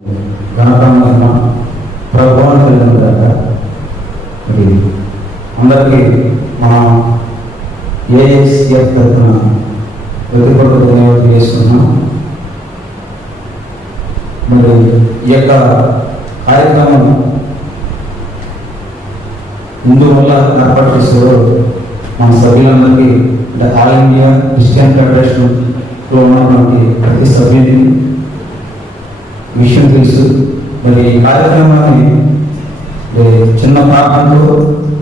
ఘనతమైన ప్రభువానికి అందరికీ మన ఏఎస్ఎఫ్ తరఫున వ్యక్తిగత ధన్యవాదాలు చేసుకున్నాం. మరి ఈ యొక్క కార్యక్రమం ఇందువల్ల ఏర్పాటు చేశారు మన సభ్యులందరికీ, అంటే ఆల్ ఇండియా క్రిస్టియన్ ఫెడరేషన్లో ఉన్నటువంటి ప్రతి సభ్యునికి విషయం తెలుసు. మరి ఈ కార్యక్రమాన్ని చిన్న ప్రాంతంలో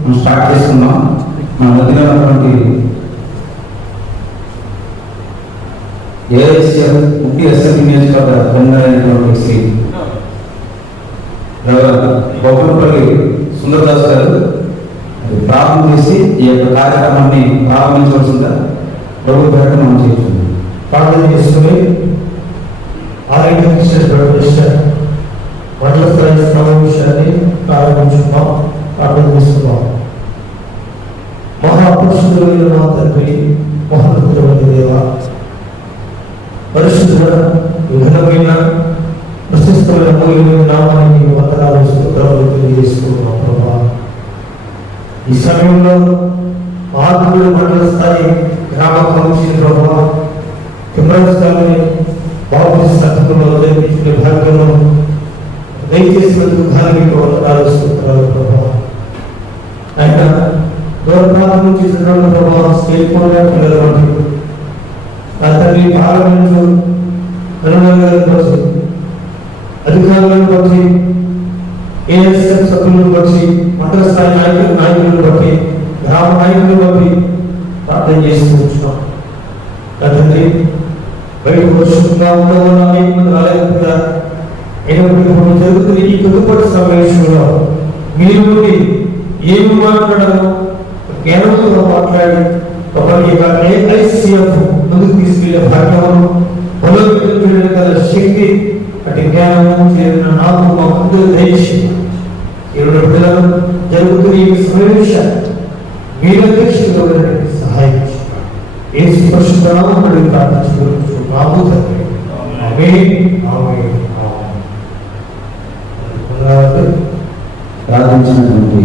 మనం స్టార్ట్ చేసుకున్నాం. మన మధ్యలో ఉన్నటువంటి ఏఎస్ఎఫ్ ముఖ్య ఎస్ఎఫ్ నియోజకవర్గ పొందినటువంటి శ్రీ బొబ్బలపల్లి సుందరదాస్ గారు ప్రారంభం చేసి ఈ యొక్క కార్యక్రమాన్ని ప్రారంభించవలసిందిగా ప్రభు పేట మనం చేస్తున్నాం. ప్రార్థన చేసుకుని ఆరోగ్య మండల స్థాయి సమావేశాన్ని ప్రారంభించుకున్నాం. ప్రార్థన చేసుకున్నాం. మహాపురుషుడైన మా తండ్రి, మహోన్నతుడైన దేవా, పరిశుద్ధ విఘ్నమైన ప్రశస్తమైన మూల్యమైన నామానికి వందనాలు స్తోత్రాలు తెలియజేసుకున్నాం. ప్రభా, ఈ సమయంలో ఆత్మీయ మండల స్థాయి గ్రామ కమిటీ ప్రభావ కిమ్రాజాన్ని బాబు సత్తులో జరిపించిన భాగ్యంలో దయచేసినందుకు ఘానికి వందనాలు స్తోత్రాలు. ప్రభావ ఆయన దూరప్రాంతం నుంచి చదవడం ప్రభావ స్టేట్ పిల్లల వంటి నా తండ్రి పార్లమెంటు కనుగోలు బట్టి, అధికారులను బట్టి, ఏఎస్ఎఫ్ సభ్యులను బట్టి, మండల స్థాయి నాయకులను బట్టి, గ్రామ నాయకులను బట్టి ప్రార్థన చేస్తూ ఉంటున్నాం. నా తండ్రి బయట వర్షంగా ఉండడం రాలేకపోతే అయినప్పటికీ జరుగుతున్న ఈ కొద్దిపాటి సమావేశంలో మీరు నుండి ఏమి మాట్లాడాలో జ్ఞానంతో మాట్లాడి ఏఐసిఎఫ్ ముందుకు తీసుకెళ్లే భాగ్యము బలోపేతం గల శక్తి అటు జ్ఞానము చేరిన నాకు మా అందరూ దయచి ఇరవై పిల్లలు జరుగుతున్న ఈ సమావేశాన్ని మీరు అధ్యక్షులుగా సహాయం ఏసు పరిశుద్ధనామములో ప్రార్థించుకుంటున్నాము తండ్రి. ఆమేన్, ఆమేన్, ఆమేన్. ప్రార్థించినటువంటి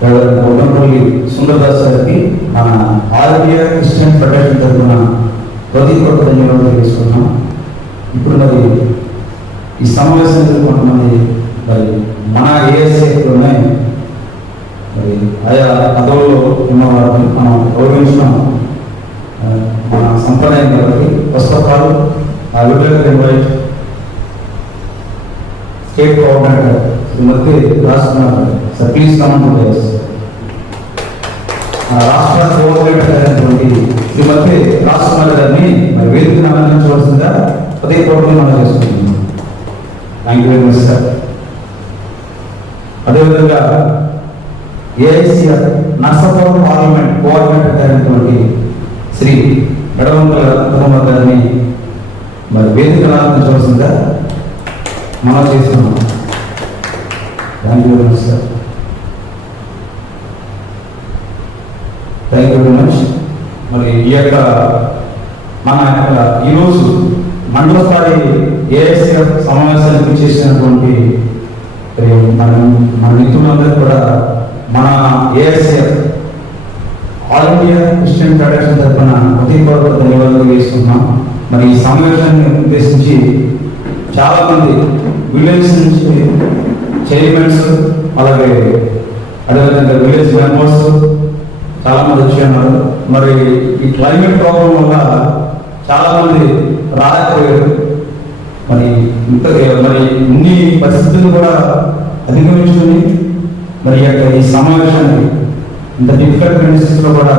బొమ్మపల్లి సుందరదాస్ గారికి మన ఆల్ ఇండియా క్రిస్టియన్ ఫెడరేషన్ తరఫున ప్రతికొక్క ధన్యవాదాలు తెలుసుకున్నాం. ఇప్పుడు మరి ఈ సమావేశంలో కొంతమంది మరి మన ఏఎస్ఏలోనే మరి ఆయా పదవుల్లో ఉన్నవారిని మనం గౌరవించడం మన సంప్రదాయం కాబట్టి ఫస్ట్ ఆఫ్ ఆల్ ఆ liberal invite state government Shrimati Rajkumar sir, please come to this. రాష్ట్ర గవర్నమెంట్ అయినటువంటి శ్రీమతి రాజకుమార్ గారిని మరి వేదికను ఆనందించవలసిందిగా పదే ప్రోగ్రాం మనం చేసుకుంటున్నాం. Thank you very much sir. అదేవిధంగా ఏఐసిఆర్ నర్సాపూర్ పార్లమెంట్ కోఆర్డినేటర్ అయినటువంటి శ్రీ గడవంతుల రత్నకుమార్ గారిని మరి వేదికను ఆనందించవలసిందిగా మనం చేస్తున్నాం. Thank you very much sir. Thank you very much. మరి ఈ యొక్క మన ఈరోజు మండల స్థాయి ఏఎస్ఎఫ్ సమావేశానికి చేసినటువంటి మన మిత్రులందరూ కూడా మన ASF all India Christian federation తరఫున ప్రతిపూర్వక ధన్యవాదాలు వేస్తున్నాం. మరి ఈ సమావేశాన్ని ఉద్దేశించి చాలామంది విలేజ్ నుంచి చైర్మన్స్, అలాగే అదేవిధంగా విలేజ్ మెంబర్స్ చాలామంది వచ్చి ఉన్నారు. మరి ఈ క్లైమేట్ ప్రాబ్లం వల్ల చాలామంది రాలేకపోయారు. మరి ఇన్ని పరిస్థితులు కూడా అధిగమించుకుని మరి ఈ సమావేశాన్ని ఇంత డిఫికల్ట్ కండిషన్స్లో కూడా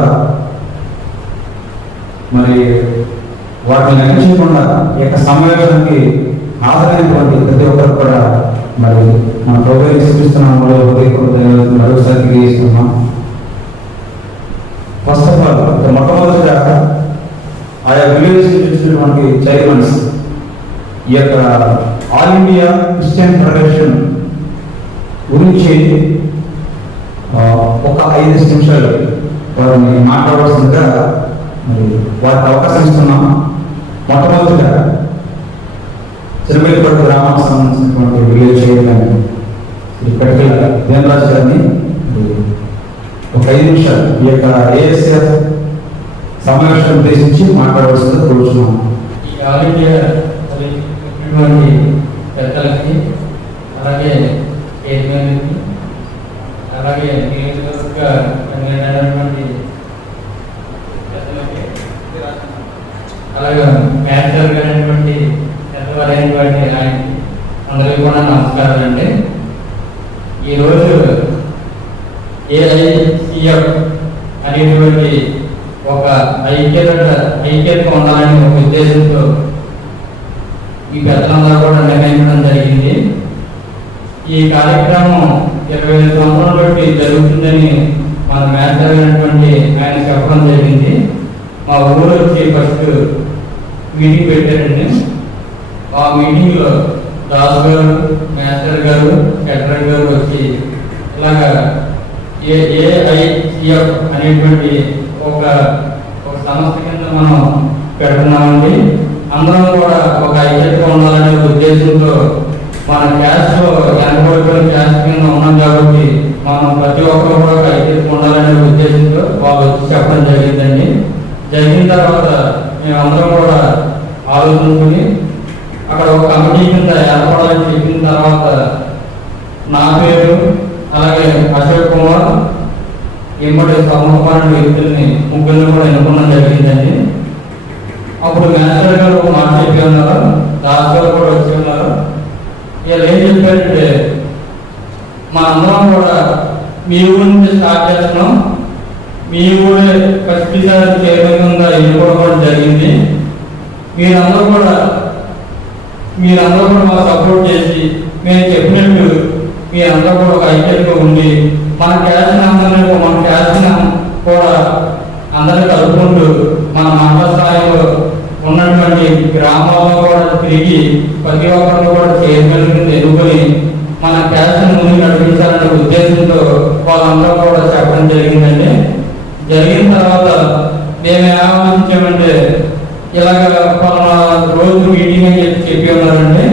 మరి వాటిని లెక్కించకుండా ఈ యొక్క సమావేశానికి హాజరైనటువంటి ప్రతి ఒక్కరు కూడా మరి మన ప్రభుత్వం చూపిస్తున్నాము మరోసారి తెలియజేస్తున్నాం. ఫస్ట్ ఆఫ్ ఆల్ మొట్టమొదటిగా ఆయా విలేజ్ చూసినటువంటి చైర్మన్స్ ఈ యొక్క ఆల్ ఇండియా క్రిస్టియన్ ఫెడరేషన్ గురించి ఒక 5 నిమిషాలు వారిని మాట్లాడవలసిందిగా మరి వారికి అవకాశం ఇస్తున్నాం. మొట్టమొదటిగా చిరుమలపట్టు గ్రామానికి సంబంధించినటువంటి విలేజ్ చైర్మన్ శ్రీ కట్టిల దేవరాజ్ గారిని ఒక 5 నిమిషాలు ఈ యొక్క ఏఎస్ఎఫ్ సమావేశం ఉద్దేశించి మాట్లాడవలసింది కోరుచున్నాం. ఈ ఆల్ ఇండియా ఉన్నటువంటి పెద్దలకి, అలాగే చైర్మన్కి, అలాగే నియోజకవర్గ కన్వీనర్టువంటి పెద్దలకి, అలాగే మేనేజర్ గారైనటువంటి పెద్దవారైనటువంటి ఆయనకి అందరికీ కూడా నమస్కారాలండి. ఈరోజు ఏఐసిఎఫ్ అనేటువంటి ఒక ఐక్యత ఉండాలని ఒక ఉద్దేశంతో ఈ పెద్దలందరూ కూడా నిర్ణయించడం జరిగింది. ఈ కార్యక్రమం 25 సంవత్సరాల బట్టి జరుగుతుందని మన మేనేజర్ అయినటువంటి ఆయన చెప్పడం జరిగింది. మా ఊరు వచ్చి ఫస్ట్ మీటింగ్ పెట్టారండి. ఆ మీటింగ్లో దాస్ గారు, మేనేజర్ గారు, సెక్రటరీ గారు వచ్చి ఇలాగా ఏఐసిఎఫ్ అనేటువంటి ఒక సంస్థ కింద మనం పెడుతున్నామండి. అందరం కూడా ఒక ఐక్యతగా ఉండాలనే ఉద్దేశంతో మన క్యాస్ట్ వెనకబడిపోయిన క్యాస్ట్ కింద ఉన్నాం కాబట్టి మనం ప్రతి ఒక్కరు కూడా ఒక ఐక్యతగా ఉండాలనే ఉద్దేశంతో వాళ్ళు వచ్చి చెప్పడం జరిగిందండి. జరిగిన తర్వాత మేమందరం కూడా ఆలోచించుకుని అక్కడ ఒక కమిటీ కింద ఏర్పడాలని చెప్పిన తర్వాత నా పేరు, అలాగే అశోక్ కుమార్, ఎంబడి సమూహమైన వ్యక్తుల్ని ముగ్గురిని కూడా ఎన్నుకోవడం జరిగిందండి. అప్పుడు మేనేజర్ గారు ఒక మాట చెప్పి ఉన్నారు, దాస్ గారు కూడా వచ్చి ఉన్నారు. వీళ్ళు ఏం చెప్పారంటే, మా అందరం కూడా మీ ఊరి నుంచి స్టార్ట్ చేస్తున్నాం, మీ ఊరే ఫస్ట్ చైర్మన్గా ఎన్నుకోవడం జరిగింది. మీరందరూ కూడా మాకు సపోర్ట్ చేసి మేము చెప్పినట్టు మీరందరూ కూడా ఒక ఐక్యతగా ఉండి మన క్యాస్ట్ కూడా అందరినీ కలుపుకుంటూ మన మండల స్థాయిలో ఉన్నటువంటి గ్రామాల్లో కూడా తిరిగి ప్రతి ఒక్కరిని కూడా చైర్మన్ కింద ఎన్నుకొని మన క్యాస్ట్ ముందుకు నడిపించాలనే ఉద్దేశంతో వాళ్ళందరూ కూడా చెప్పడం జరిగిందండి. జరిగిన తర్వాత మేము ఆలోచించామంటే ఇలాగ రోజు మీటింగ్ అని చెప్పి ఉన్నారండి.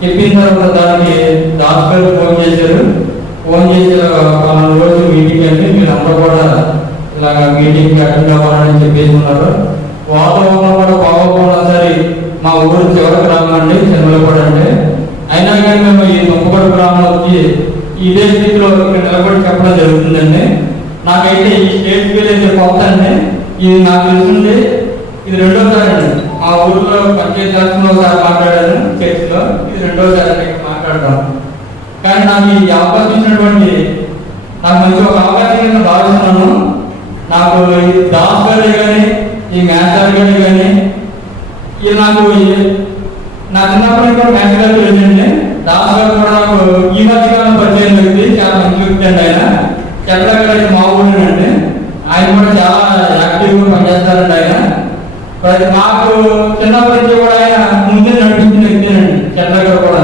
చెప్పిన తర్వాత దానికి దాస్ గారు ఫోన్ చేసి రోజు మీటింగ్ అంటే మీరు అందరూ కూడా ఇలాగ మీటింగ్ అటెండ్ అవ్వాలని చెప్పేసి ఉన్నారు. వాతావరణం కూడా బాగోకుండా సరే మా ఊరు చివరి గ్రామం అండి, చిన్నలపూడి అంటే. అయినా కానీ మేము ఈ నొప్పగొడ గ్రామం వచ్చి ఇదే స్థితిలో ఇక్కడ నిలబడి చెప్పడం జరుగుతుందండి. నాకైతే ఈ స్టేట్ ఫీల్ అయితే కొత్త అండి. ఇది నాకు తెలిసింది ఇది 2వ సారి అండి. మా ఊర్లో పంచాయతీ రాష్ట్రంలో ఒకసారి మాట్లాడాను చర్చిలో, ఇది 2వ సారి మాట్లాడతాం. కానీ నాకు ఈ అవకాశం ఇచ్చినటువంటి నాకు మంచి ఒక అవకాశం కింద భావిస్తున్నాను. నాకు ఈ దాస్ గారు కానీ ఈ మేనేజర్ గారు కానీ ఇది నాకు నా చిన్నప్పటి కూడా మేనేజర్ గారు తెలిసింది. దాస్ గారు కూడా నాకు ఈ మధ్యకాలం పరిచయం వ్యక్తి, చాలా మంచి వ్యక్తి అండి. ఆయన చక్ర గారు మా ఊరేనండి. ఆయన కూడా చాలా యాక్టివ్గా పనిచేస్తారండి. ఆయన మాకు చిన్నప్పటి నుంచి కూడా ఆయన ముందే నడిపించిన వ్యక్తేనండి చంద్ర గారు కూడా.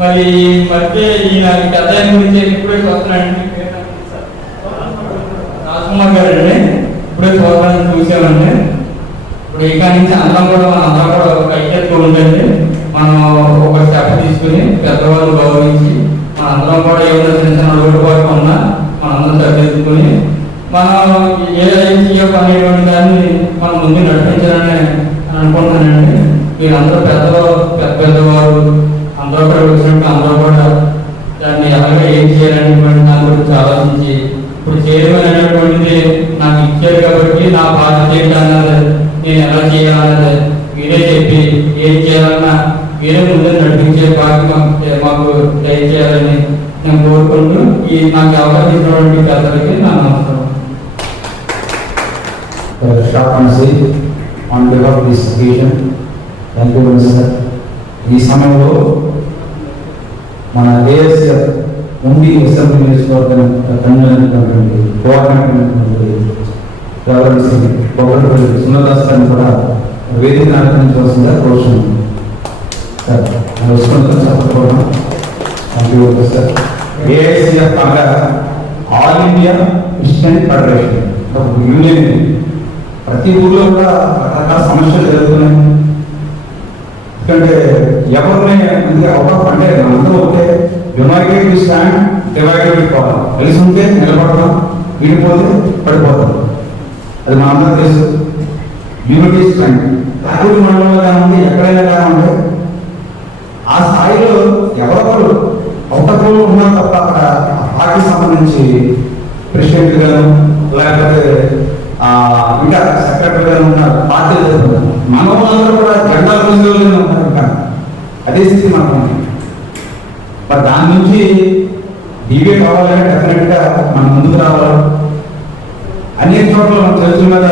మరి మధ్య ఈయన పెద్ద గురించి ఇప్పుడే చూస్తున్నానండి, రాజ్కుమార్ గారు అండి. ఇప్పుడే చూసామండి. ఇప్పుడు ఇక నుంచి అందరం కూడా ఒక ఐక్యతగా ఉండండి. మనం ఒక స్టెప్ తీసుకుని పెద్దవాళ్ళు గౌరవించి మనందరం కూడా ఏమైనా చిన్న చిన్న లోటుపాట్లు ఉన్నా మనందరం సరిదిద్దుకుని మనం ఏఐసిఎఫ్ అనేటువంటి దాన్ని మనం ముందు నడిపించాలని అనుకుంటున్నానండి. మీరందరూ పెద్దవారు అందరూ కూడా వచ్చినట్టు అందరూ కూడా దాన్ని ఎలాగ ఏం చేయాలనేటువంటి దాని గురించి ఆలోచించి ఇప్పుడు చైర్మన్ అనేటువంటిది నాకు ఇచ్చారు కాబట్టి నా బాధ్యత ఏంటన్నది నేను ఎలా చేయాలన్నది మీరే చెప్పి ఏం చేయాలన్నా మీరే ముందు నడిపించే బాధ్యత మాకు దయచేయాలని నేను కోరుకుంటూ ఈ నాకు అవకాశం ఇచ్చినటువంటి పెద్దలకి నా నమస్కారం. On behalf of this occasion, thank you, sir. ఈ సమయంలో మన ఏఎస్ఎఫ్ ఉండి అసెంబ్లీ నియోజకవర్గం కన్వీనర్ కోఆర్డినేటర్ సున్నదాస్ గారిని కూడా వేదిక ఆలోచించవలసిందిగా కోరుతున్నాను. సార్ వస్తున్నాను చెప్పకపోవడం. Thank you sir. ఏఐసిఎఫ్ అనగా ఆల్ ఇండియా క్రిస్టియన్ ఫెడరేషన్ ఒక యూనియన్. ప్రతి ఊర్లో కూడా రకరకాల సమస్యలు జరుగుతున్నాయి. ఎందుకంటే ఎవరిని అంటే అందరూ ఉంటే డివైడెడ్ స్టాండ్ డివైడెడ్ పోవాలి, కలిసి ఉంటే నిలబడతాం, విడిపోతే పడిపోతాం. అది మా అందరూ తెలుసు. Unity strength. తాకూరు మండలంలో కానివ్వండి, ఎక్కడైనా కానివ్వండి, ఆ స్థాయిలో ఎవరొకరు అవతకులు ఉన్నారు తప్ప అక్కడ పార్టీ సంబంధించి ప్రెసిడెంట్ గాను లేకపోతే ఇంకా సెక్రటరీ గాను ఉన్నారు, పార్టీ మన వాళ్ళందరూ కూడా జెండా రోజుల్లోనే ఉన్నారు. ఇంకా అదే స్థితి మనకు ఉంది. మరి దాని నుంచి డిబేట్ అవ్వాలంటే డెఫినెట్గా మనం ముందుకు రావాలి. అనేక చోట్ల మన చర్చల మీద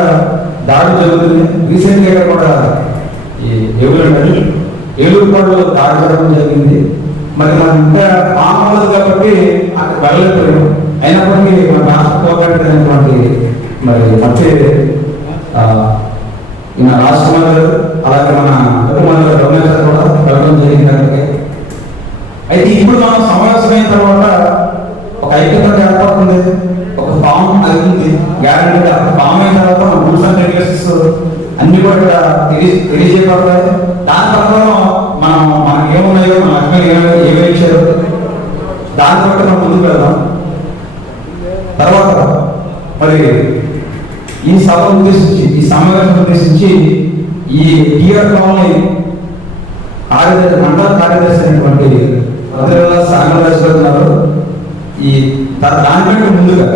దాడులు జరుగుతుంది. రీసెంట్గా కూడా ఈ ఏలూరు పాడులో దాడి జరగడం జరిగింది. మరి మనం ఇంకా మామూలు కాబట్టి అక్కడ వెళ్ళలేకపోయాం. అయినప్పటికీ మన రాష్ట్ర పోరాటమైనటువంటి మరి మధ్య ఈయన రాష్ట్ర గారు అలాగే మన ఉపమంత్రి రమేష్ గారు కూడా వెళ్ళడం జరిగింది అక్కడికి. అయితే ఇప్పుడు మనం సమావేశమైన తర్వాత ఒక ఐక్యత ఏర్పడుతుంది, ఒక ఫామ్ అవుతుంది గ్యారంటీ. ఫామ్ అయిన తర్వాత మన రూల్స్ అండ్ రెగ్యులేషన్స్ అన్ని కూడా ఇక్కడ తెలియజేయబడతాయి. దాని ప్రకారం మనకి ఏమున్నాయో, మన లక్ష్మీ ఏమేమి ఇచ్చారు దాని బట్టి మనం ముందుకు వెళ్దాం. తర్వాత మరి ఈ సభ ఉద్దేశించి, ఈ సమావేశం ఉద్దేశించి ఈ టీఆర్ కాలనీ కార్యదర్శి, మండల కార్యదర్శి అయినటువంటి సాగరరాజు గారు ఉన్నారు. ఈ దానికంటే ముందుగా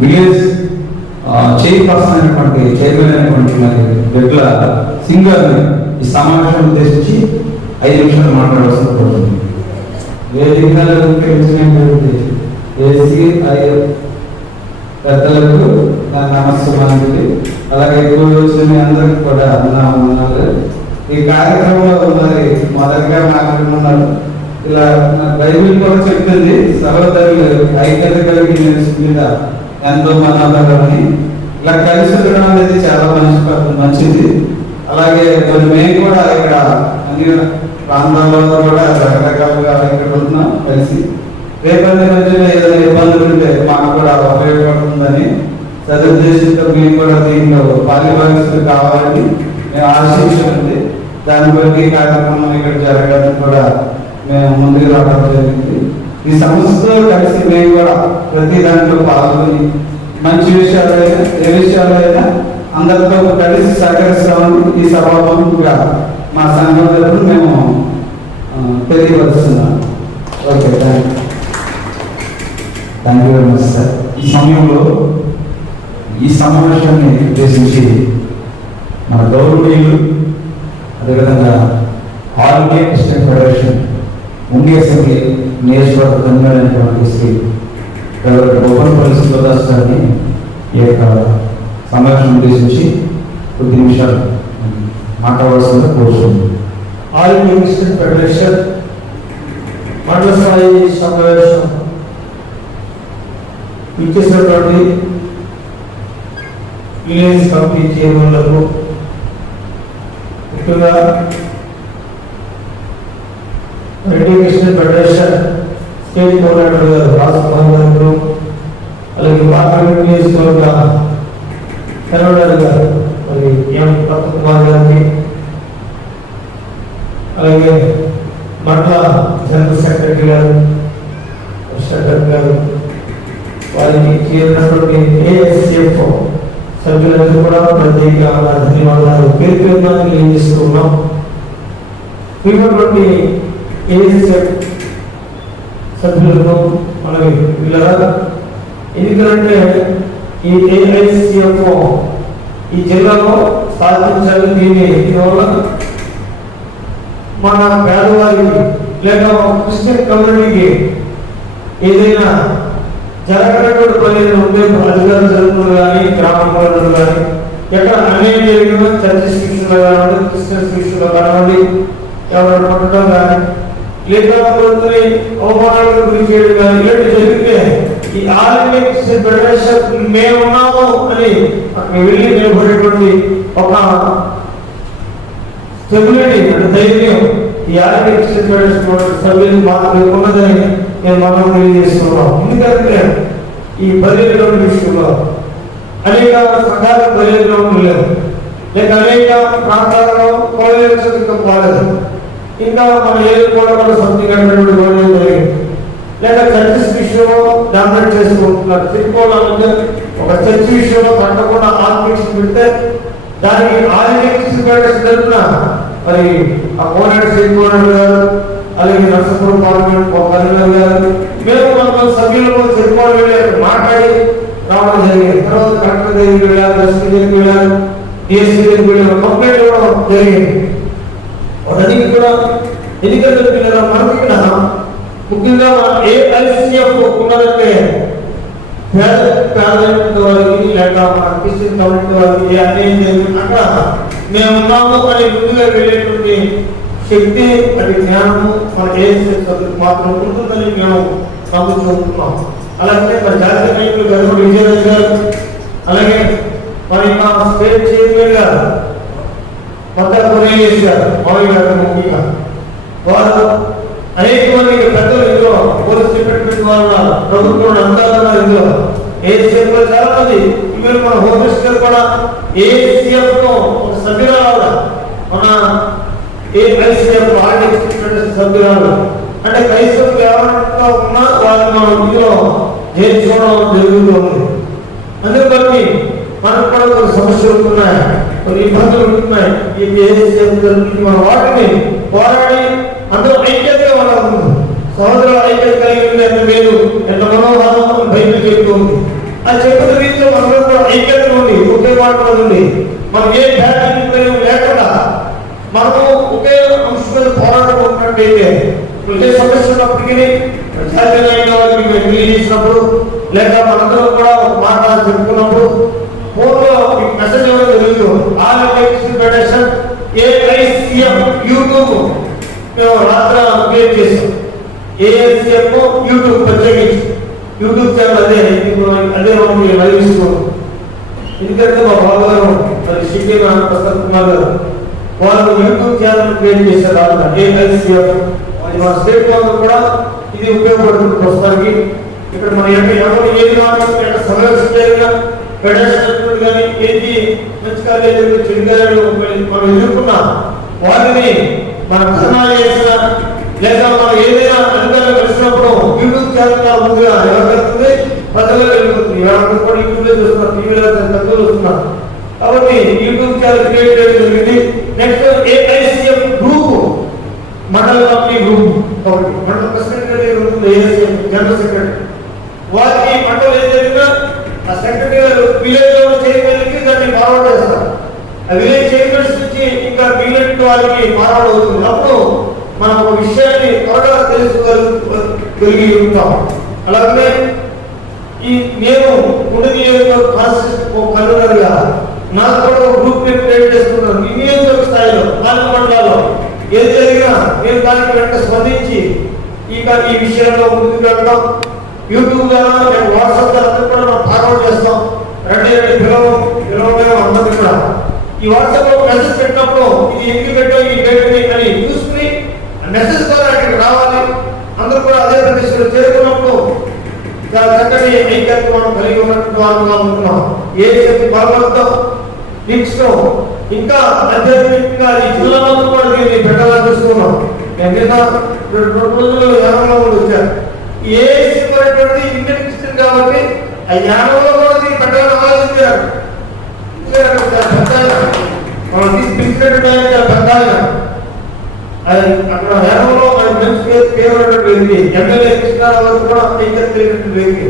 విలేజ్ చైర్పర్సన్ అయినటువంటి చైర్మన్ అయినటువంటి మరి రెడ్ల సింగ్ గారిని ఈ సమావేశం ఉద్దేశించి 5 నిమిషాలు మాట్లాడవలసిన కోరుతుంది. పెద్దలకు నా నమస్కారాలు. అలాగే ఎక్కువ వచ్చిన అందరికి కూడా నా వందనాలు. ఈ కార్యక్రమంలో మరి మొదటిగా మాట్లాడుతున్నారు. ఇలా బైబిల్ కూడా చెప్తుంది, సహోదరులు ఐక్యత కలిగి మీద ఎంతో మనోదరని. ఇలా కలిసి ఉండడం అనేది చాలా మంచిది. అలాగే కొన్ని మేము కూడా ఇక్కడ అన్ని ప్రాంతాల్లో కూడా రకరకాలుగా ఇక్కడ ఉంటున్నాం కలిసి. రేపటి రోజుల్లో ఏదైనా ఇబ్బందులు ఉంటే మాకు కూడా ఉపయోగపడుతుందని సదుద్దేశంతో మేము కూడా దీంట్లో పాలిభాగస్తులు కావాలని మేము ఆశించింది. దాన్ని బట్టి కార్యక్రమం ఇక్కడ జరగాలని కూడా మేము ముందుకు రావడం జరిగింది. ఈ సంస్థలో కలిసి మేము కూడా ప్రతి దాంట్లో పాల్గొని మంచి విషయాలైనా ఏ విషయాలైనా అందరితో కలిసి సహకరిస్తామని ఈ సభాముఖంగా మా సంఘం తరఫున మేము తెలియపరుస్తున్నాం. Okay, thank you very much sir. ఈ సమయంలో ఈ సమావేశాన్ని ఉద్దేశించి మన గౌరవనీయులు, అదేవిధంగా ఆల్ ఇండియా క్రిస్టియన్ ఫెడరేషన్ ఉండి అసెంబ్లీ నియోజకవర్గ కన్వీనర్ శ్రీ గోపన్పల్లి సుబ్రదాస్ గారిని ఈ యొక్క సమావేశం ఉద్దేశించి కొద్ది నిమిషాలు మాట్లాడవలసిందిగా కోరుతుంది. ఆల్ ఇండియా క్రిస్టియన్ ఫెడరేషన్ మండల స్థాయి సమావేశం ఇచ్చేసినటువంటి విలేజ్ కమిటీ చైర్మన్లకు, ముఖ్యంగా Reddy Christian federation state coordinator గారు రాజకుమార్ గారు, అలాగే పార్లమెంట్ నియోజకవర్గ కన్వీనర్ గారు మరి ఎం కుమార్ గారికి, అలాగే మండల జనరల్ సెక్రటరీ గారు శంకర్ గారు, వారికి చేరినటువంటి ఏఎస్ఎఫ్ సభ్యులందరూ కూడా ప్రత్యేక ధన్యవాదాలు పేరు పేరున తెలియజేస్తూ ఉన్నాం. ఉన్నటువంటి ఏఎస్ఎఫ్ సభ్యులను మనకి వీళ్ళరా, ఎందుకంటే ఈ ఏఐసిఎఫ్ ఈ జిల్లాలో స్థాపించాలి. దీనివల్ల మన పేదవారికి లేక క్రిస్టియన్ కమ్యూనిటీకి ఏదైనా జరగనటువంటి పని ఉంటే అధికారులు జరుగుతున్నారు కానీ గ్రామంలో కానీ ఎక్కడ అన్యాయం జరిగిన చర్చ్ విషయంలో కానివ్వండి, క్రిస్టియన్స్ విషయంలో కానివ్వండి, ఎవరు పట్టడం కానీ లేకపోతే అవమానాలకు గురి చేయడం కానీ ఇలాంటి జరిగితే ఈ ఆల్ ఇండియా క్రిస్టియన్ ఫెడరేషన్ మేమున్నాము అని అక్కడ వెళ్ళి నిలబడేటువంటి ఒక స్టెబిలిటీ అంటే ధైర్యం ఈ ఆల్ ఇండియా క్రిస్టియన్ ఫెడరేషన్ సభ్యులు మాకు ఉన్నదని నేను మనం తెలియజేస్తున్నాం. ఎందుకంటే ఈ బదిలీల విషయంలో అనేక సంఘాల బదిలీలు లేవు, లేక అనేక ప్రాంతాలలో కాలేజీలు బాలేదు. ఇంకా మన ఏది కూడా సంథింగ్ అనేటువంటి గొడవ జరిగింది. లేదా చర్చస్ విషయంలో డామినేట్ చేసుకుంటున్నారు. తిరుకోవడం అంటే ఒక చర్చ్ విషయంలో తప్పకుండా ఆర్గ్యుమెంట్స్ పెడితే దానికి ఆర్గ్యుమెంట్స్ తరఫున మరి ఆ కోనేటి శ్రీకోనేటి గారు, అలాగే నర్సపురం పార్లమెంట్ కన్వీనర్ గారు, మేము మన సభ్యులతో తిరుకోవడం వెళ్ళి మాట్లాడి రావడం జరిగింది. తర్వాత కలెక్టర్ దగ్గరికి వెళ్ళారు, ఎస్పీ దగ్గరికి వెళ్ళారు, డిఎస్పీ దగ్గరికి వెళ్ళారు, కంప్లైంట్ ఇవ్వడం జరిగింది. వాటన్నిటి కూడా ఎన్నికల పిల్లల మనకి ముఖ్యంగా ఏఐసిఎఫ్ ఉన్నదంటే పేదరిక వారికి లేక మన క్రిస్టియన్ కమ్యూనిటీ వారికి ఏ అన్యాయం జరిగింది అక్కడ మేము ఉన్నాము అని ముందుగా వెళ్ళేటువంటి శక్తి అది జ్ఞానము మన ఏఐసిఎఫ్ మాత్రం ఉంటుందని మేము నమ్ముతున్నాం. అలాగే మన జాతీయ నాయకులు గౌరవ విజయరాజు గారు, అలాగే మరి మా స్టేట్ చైర్మన్ గారు మద్దతు గారు, మావయ్య గారు ముఖ్యంగా వారు అనేక మంది పెద్దలు ఇందులో పోలీస్ డిపార్ట్మెంట్ వాళ్ళ ప్రభుత్వం అందాలన్న ఇందులో ఏఐసిఎఫ్ లో చాలా మంది ఈవెన్ మన హోమ్ మినిస్టర్ కూడా ఏఐసిఎఫ్ లో ఒక సభ్యురాలు, మన ఏఐసిఎఫ్ సభ్యురాలు అంటే క్రైస్తవులు ఎవరైనా ఉన్నా వాళ్ళు మనం ఇందులో చేర్చుకోవడం జరుగుతుంది. అందుకని మనకు కూడా కొన్ని సమస్యలు ఉంటున్నాయి, కొన్ని ఇబ్బందులు ఉంటున్నాయి. ఈ ఏఐసిఎఫ్ మన వాటిని పోరాడి అందరూ ఐక్యతగా మనం సహోదరుల ఐక్యత కలిగి ఉంటే ఎంత మేలు, ఎంత మనోభావం బైబిల్ చెప్తుంది. అది చెప్పిన రీతిలో మనలో కూడా ఐక్యత నుండి ఒకే మాట నుండి మనం ఏ భేదాభిప్రాయం లేకుండా మనము ఒకే అంశంలో పోరాడుకుంటున్నట్టయితే ఏ సమస్య ఉన్నప్పటికీ చేసినప్పుడు లేక మనందరం కూడా ఒక మాట చెప్పుకున్నప్పుడు ఫోన్లో మెసేజ్ ఇవ్వడం జరుగుతుంది. ఫెడరేషన్ ఏఐసిఎఫ్ యూట్యూబ్ మేము రాత్రి క్రియేట్ చేసాం. ఏఐసిఎఫ్ యూట్యూబ్ ప్రత్యేకించి యూట్యూబ్ ఛానల్ అదే లైవ్ ఇస్తున్నాం. ఎందుకంటే మా బాబుగారు మరి సిటీ ప్రసాద్ కుమార్ గారు వాళ్ళు యూట్యూబ్ ఛానల్ క్రియేట్ చేశారు. ఏఐసిఎఫ్ మా స్టేట్ వాళ్ళు కూడా ఇది ఉపయోగపడుతుంది. ప్రస్తుతానికి ఇక్కడ మన ఎవరు ఏది మాట్లాడుతున్న సమస్య జరిగిన ఫెడరేషన్ కానీ ఏది మంచి కార్యాలు చెడు కార్యాలు మనం ఎదుర్కొన్నా వాటిని మన ధర్నా చేసిన లేదా మనం ఏదైనా అధికారులు కలిసినప్పుడు యూట్యూబ్ ఛానల్ ముందుగా ఎవరు వెళ్తుంది ప్రజలు వెళ్ళిపోతుంది. ఎవరు కూడా యూట్యూబ్ చూస్తున్నారు, టీవీలో తక్కువ చూస్తున్నారు. కాబట్టి యూట్యూబ్ ఛానల్ క్రియేట్ చేయడం జరిగింది. నెక్స్ట్ ఏఐసిఎఫ్ గ్రూప్ మండల కమిటీ గ్రూప్ ఒకటి మండల సెక్రటరీ ఉంటుంది, ఏఐసిఎఫ్ జనరల్ సెక్రటరీ. వారికి మండలం ఏం జరిగినా ఆ సెక్రటరీ విలేజ్ లో చైర్మన్కి దాన్ని ఫార్వర్డ్ చేస్తారు. ఆ విలేజ్ చైర్మన్స్ నుంచి ఇంకా విలేజ్ వారికి ఫార్వర్డ్ అవుతుంది. అప్పుడు మనం ఒక విషయాన్ని త్వరగా తెలుసుకోగలిగి ఉంటాం. అలాగే ఈ నేను ఉండి కన్వీనర్గా నాకు కూడా ఒక గ్రూప్ క్రియేట్ చేసుకున్నాను. ఈ నియోజకవర్గ స్థాయిలో నాలుగు మండలాల్లో ఏది జరిగినా నేను దానికి వెంట స్పందించి ఈ విషయంలో ముందుకు వెళ్తాం. యూట్యూబ్ ద్వారా మేము వాట్సాప్ ద్వారా కూడా మనం ఫార్వర్డ్ చేస్తాం. రెండు పిలవడం అందరూ కూడా ఈ వాట్సాప్ లో మెసేజ్ పెట్టినప్పుడు ఇది ఎందుకు పెట్టాం ఈ డేట్ అని చూసుకుని మెసేజ్ ద్వారా అక్కడికి రావాలి. అందరూ కూడా అదే ప్రదేశంలో చేరుకున్నప్పుడు చక్కటి ఐక్యత మనం కలిగి ఉన్నట్టు వారుగా ఉంటున్నాం. ఏ శక్తి బలవంతం నెక్స్ట్ ఇంకా ఆధ్యాత్మికంగా ఈ జిల్లాలో కూడా దీన్ని పెట్టాలని చూసుకున్నాం. నేను నిన్న 2 రోజులు యానంలో వచ్చాను. ఏ సిద్ధమైనటువంటి ఇండియన్ క్రిస్టియన్ కాబట్టి ఆ యానంలో కూడా దీన్ని పెట్టాలని ఆలోచించారు. మనం తీసుకెళ్ళినటువంటి అక్కడ యానంలో కేవలటువంటి వ్యక్తి ఎమ్మెల్యే కృష్ణారావు కూడా తెలియనటువంటి వ్యక్తి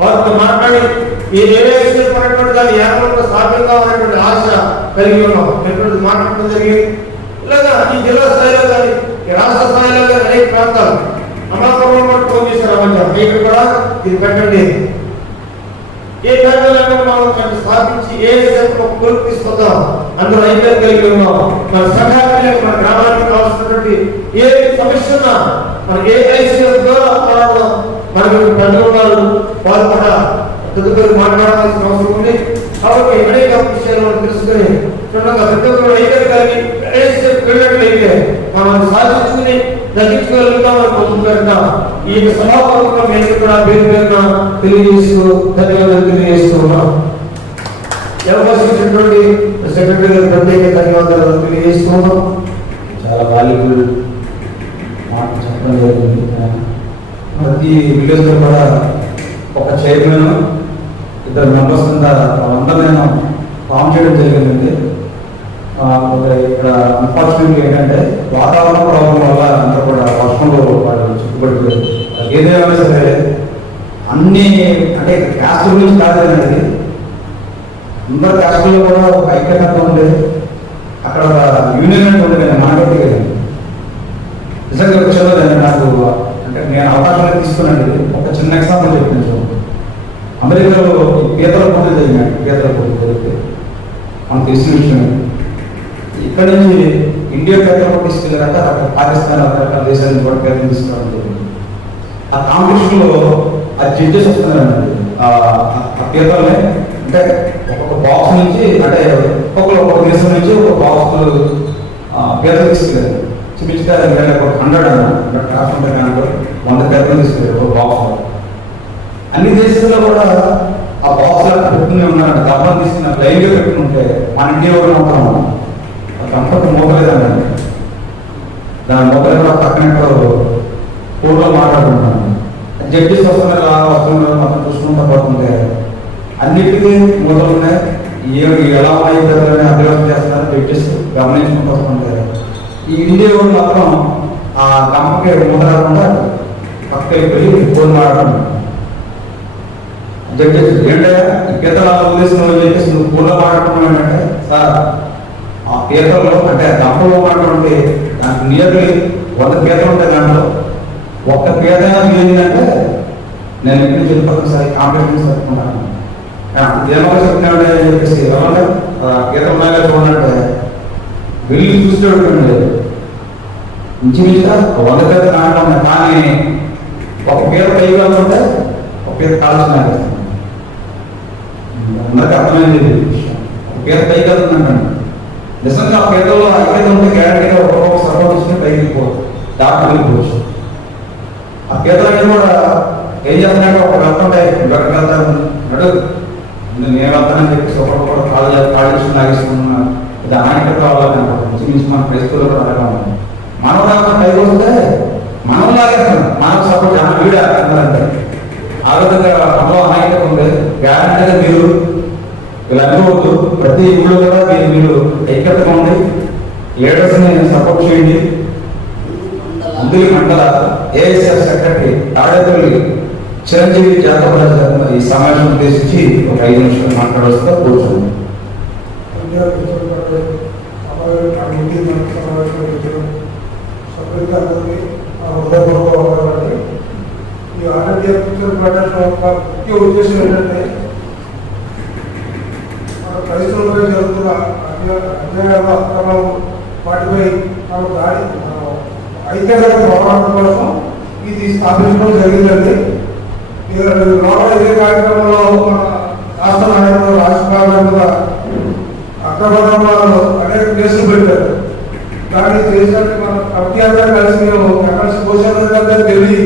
వారితో మాట్లాడి ఈ ఏఐసిఎఫ్ దాని యానంలో స్థాపితంగా ఉన్నటువంటి ఆశ కలిగి ఉన్నాం. మాట్లాడడం జరిగింది. ఇలాగా ఈ జిల్లా స్థాయిలో కానీ ఈ రాష్ట్ర స్థాయిలో కానీ అనేక ప్రాంతాలు అమలాపురం కూడా ఫోన్ చేశారు. ఇక్కడ కూడా ఇది పెట్టండి. ఏ కార్యాలయంలో మనం స్థాపించి ఏ కోరిక తీసుకుందాం. అందులో ఐక్యత కలిగి ఉన్నాం. మన సంఘానికి మన గ్రామానికి కావాల్సినటువంటి ఏ సమస్య ఉన్నా మన ఏఐసిఎఫ్ ద్వారా పోరాడదాం. మనకు పెద్దలు ఉన్నారు, వాళ్ళు కూడా తదుపరి మాట్లాడాల్సిన అవసరం ఉంది. కాబట్టి అనేక విషయాలు మనం తెలుసుకుని చూడంగా ప్రతి ఒక్కరు ఐక్యత కలిగి ఏఐసిఎఫ్ వెళ్ళినట్లయితే మనం సాధించుకుని దక్కించుకోగలుగుతాం. ముందుకు పెడతాం. ఈ సభాపూర్వకం మేము కూడా పేరు పేరున తెలియజేస్తూ ధన్యవాదాలు తెలియజేస్తూ ఉన్నాం. అవకాశించినటువంటి సెక్రటరీ గారు ప్రత్యేక ధన్యవాదాలు తెలియజేస్తూ ఉన్నాం. చాలా వాల్యుబుల్ మాట చెప్పడం జరిగింది. ప్రతి విలేజ్లో కూడా ఒక చైర్మన్, 2 మెంబర్స్ కింద వాళ్ళందరూ నేను ఫామ్ చేయడం జరిగిందండి. ఇక్కడ అన్ఫార్చునేట్లీ ఏంటంటే వాతావరణ ప్రాబ్లం వల్ల అందరూ కూడా వర్షంలో వాళ్ళు చిక్కుబడిపోయారు. ఏదైనా సరే అన్ని అంటే క్యాస్ట్ గురించి కాదండి, అందరు క్యాస్టుల్లో కూడా ఒక ఐక్యత ఉండేది. అక్కడ ఒక యూనియన్ అంటే ఉండేది. మనకైతే నిజంగా వచ్చేదండి నాకు, అంటే నేను అవకాశాలు తీసుకున్నాను. ఒక చిన్న ఎగ్జాంపుల్ చెప్పించు. అమెరికాలో పీతల పోటీ జరిగినాయి. పీతల పోటీ జరిగితే మనకు తెలిసిన విషయం. ఇక్కడ నుంచి ఇండియా పీతల పోటీ తీసుకెళ్ళాక అక్కడ పాకిస్తాన్ రకరకాల దేశాలను కూడా పీతలు తీసుకురావడం జరిగింది. ఆ కాంపిటీషన్లో ఆ జడ్జెస్ వస్తున్నారండి. ఆ పీతలనే అంటే ఒక్కొక్క బాక్స్ నుంచి, అంటే ఒక్కొక్క దేశం నుంచి ఒక బాక్స్ పీతలు తీసుకెళ్ళారు. చూపించగా 100 క్రాఫ్ట్ ఉంటాయి దాంట్లో 100 పీతలు తీసుకెళ్ళారు ఒక బాక్స్లో. అన్ని దేశాల్లో కూడా ఆ బాక్స్ పెట్టుకునే ఉన్నారండి. డబ్బా తీసుకున్న లైన్గా పెట్టుకుంటే మన ఇండియా కూడా ఉంటాం. ఆ కంఫర్ట్ మోకలేదండి. దాని మోకలే కూడా పక్కన ఫోన్లో మాట్లాడుకుంటున్నాను. జడ్జెస్ వస్తున్నారు, వస్తున్నారు, మొత్తం చూసుకుంటూ పోతుంటే అన్నిటికీ మొదలు ఉన్నాయి. ఎలా ఉన్నాయి అభ్యర్థన చేస్తున్నారు జడ్జెస్ గమనించుకుంటూ వస్తుంటే ఈ ఇండియా కూడా మాత్రం ఆ గమ్మకి మొదలకుండా పక్కకి వెళ్ళి ఫోన్ మాట్లాడడం. జడ్జెస్ ఏంటంటే ఈ పీతలు వదిలేస్తున్నావు చెప్పేసి నువ్వు ఫోన్లో మాట్లాడటం ఏంటంటే, సార్ ఆ పీతల్లో అంటే గంపలో మాట్లాడుతుంటే దానికి నియర్లీ 100 పీతలు ఉంటాయి. దాంట్లో ఒక్క పీత ఏంటంటే నేను ఇంటి చెప్పి సార్ కాంపిటీషన్ చెప్పుకుంటాను. దేనివల్ల చెప్తున్నాడే అని చెప్పేసి ఎవరంటే పీత ఉన్నాయో చూడంటే వెళ్ళి చూసేటండి. ఇంచుమించుగా 100 పీత దాంట్లో ఉన్నాయి. కానీ ఒక పీత పైగా ఉంటే ఒక పీత కాల్చిన అందరికీ అర్థమైంది విషయం. ఒక పీత పైకి వెళ్తుందంటే నిజంగా ఆ పీతల్లో ఐక్యత ఉంటే గ్యారంటీగా ఒక్కొక్క సపోర్ట్ తీసుకుని పైకి వెళ్ళిపోవచ్చు, దాటి వెళ్ళిపోవచ్చు. ఆ పీతలన్నీ కూడా ఏం చేస్తున్నాయంటే ఒక వెళ్తుంటాయి, ఎక్కడికి వెళ్తాను నడు నేను వెళ్తానని చెప్పేసి ఒకరు కాళ్ళు తీసుకుని లాగేసుకున్నా. ఇది అనాయకత వాళ్ళని ఇంచుమించు మన క్రైస్తవులు కూడా అలాగా ఉంది. మనం రాకుండా పైకి వస్తే మనం లాగేస్తాం, మనకు సపోర్ట్ వీడ అంటే ఆ విధంగా మనలో అనాయకత ఉంది. గ్యారంటీగా మీరు ఇలా అనుకోవద్దు. ప్రతి ఊళ్ళో కూడా మీరు ఐక్యతగా ఉండి లీడర్స్ని సపోర్ట్ చేయండి. అందుకే మండల ఏఎస్ఎఫ్ సెక్రటరీ తాడేపల్లి చిరంజీవి జాతకరాజు గారు ఈ సమావేశం ఉద్దేశించి ఒక 5 నిమిషాలు మాట్లాడుతూ కూర్చోండి. ఈ ఆరోగ్య ముఖ్య ఉద్దేశం ఏంటంటే మన పరిశ్రమలో జరుగుతున్న అన్యాయాలు అక్రమాలు వాటిపై మనం దాడి ఐక్యతను పోరాటం కోసం ఇది స్థాపించడం జరిగిందండి. ఇదే కార్యక్రమంలో మన రాష్ట్ర నాయకులు రాష్ట్ర అక్రమాలు అనేక కేసులు పెట్టారు. కానీ చేసినట్టు మన కమిటీ అంతా కలిసి భోజనం దగ్గర వెళ్ళి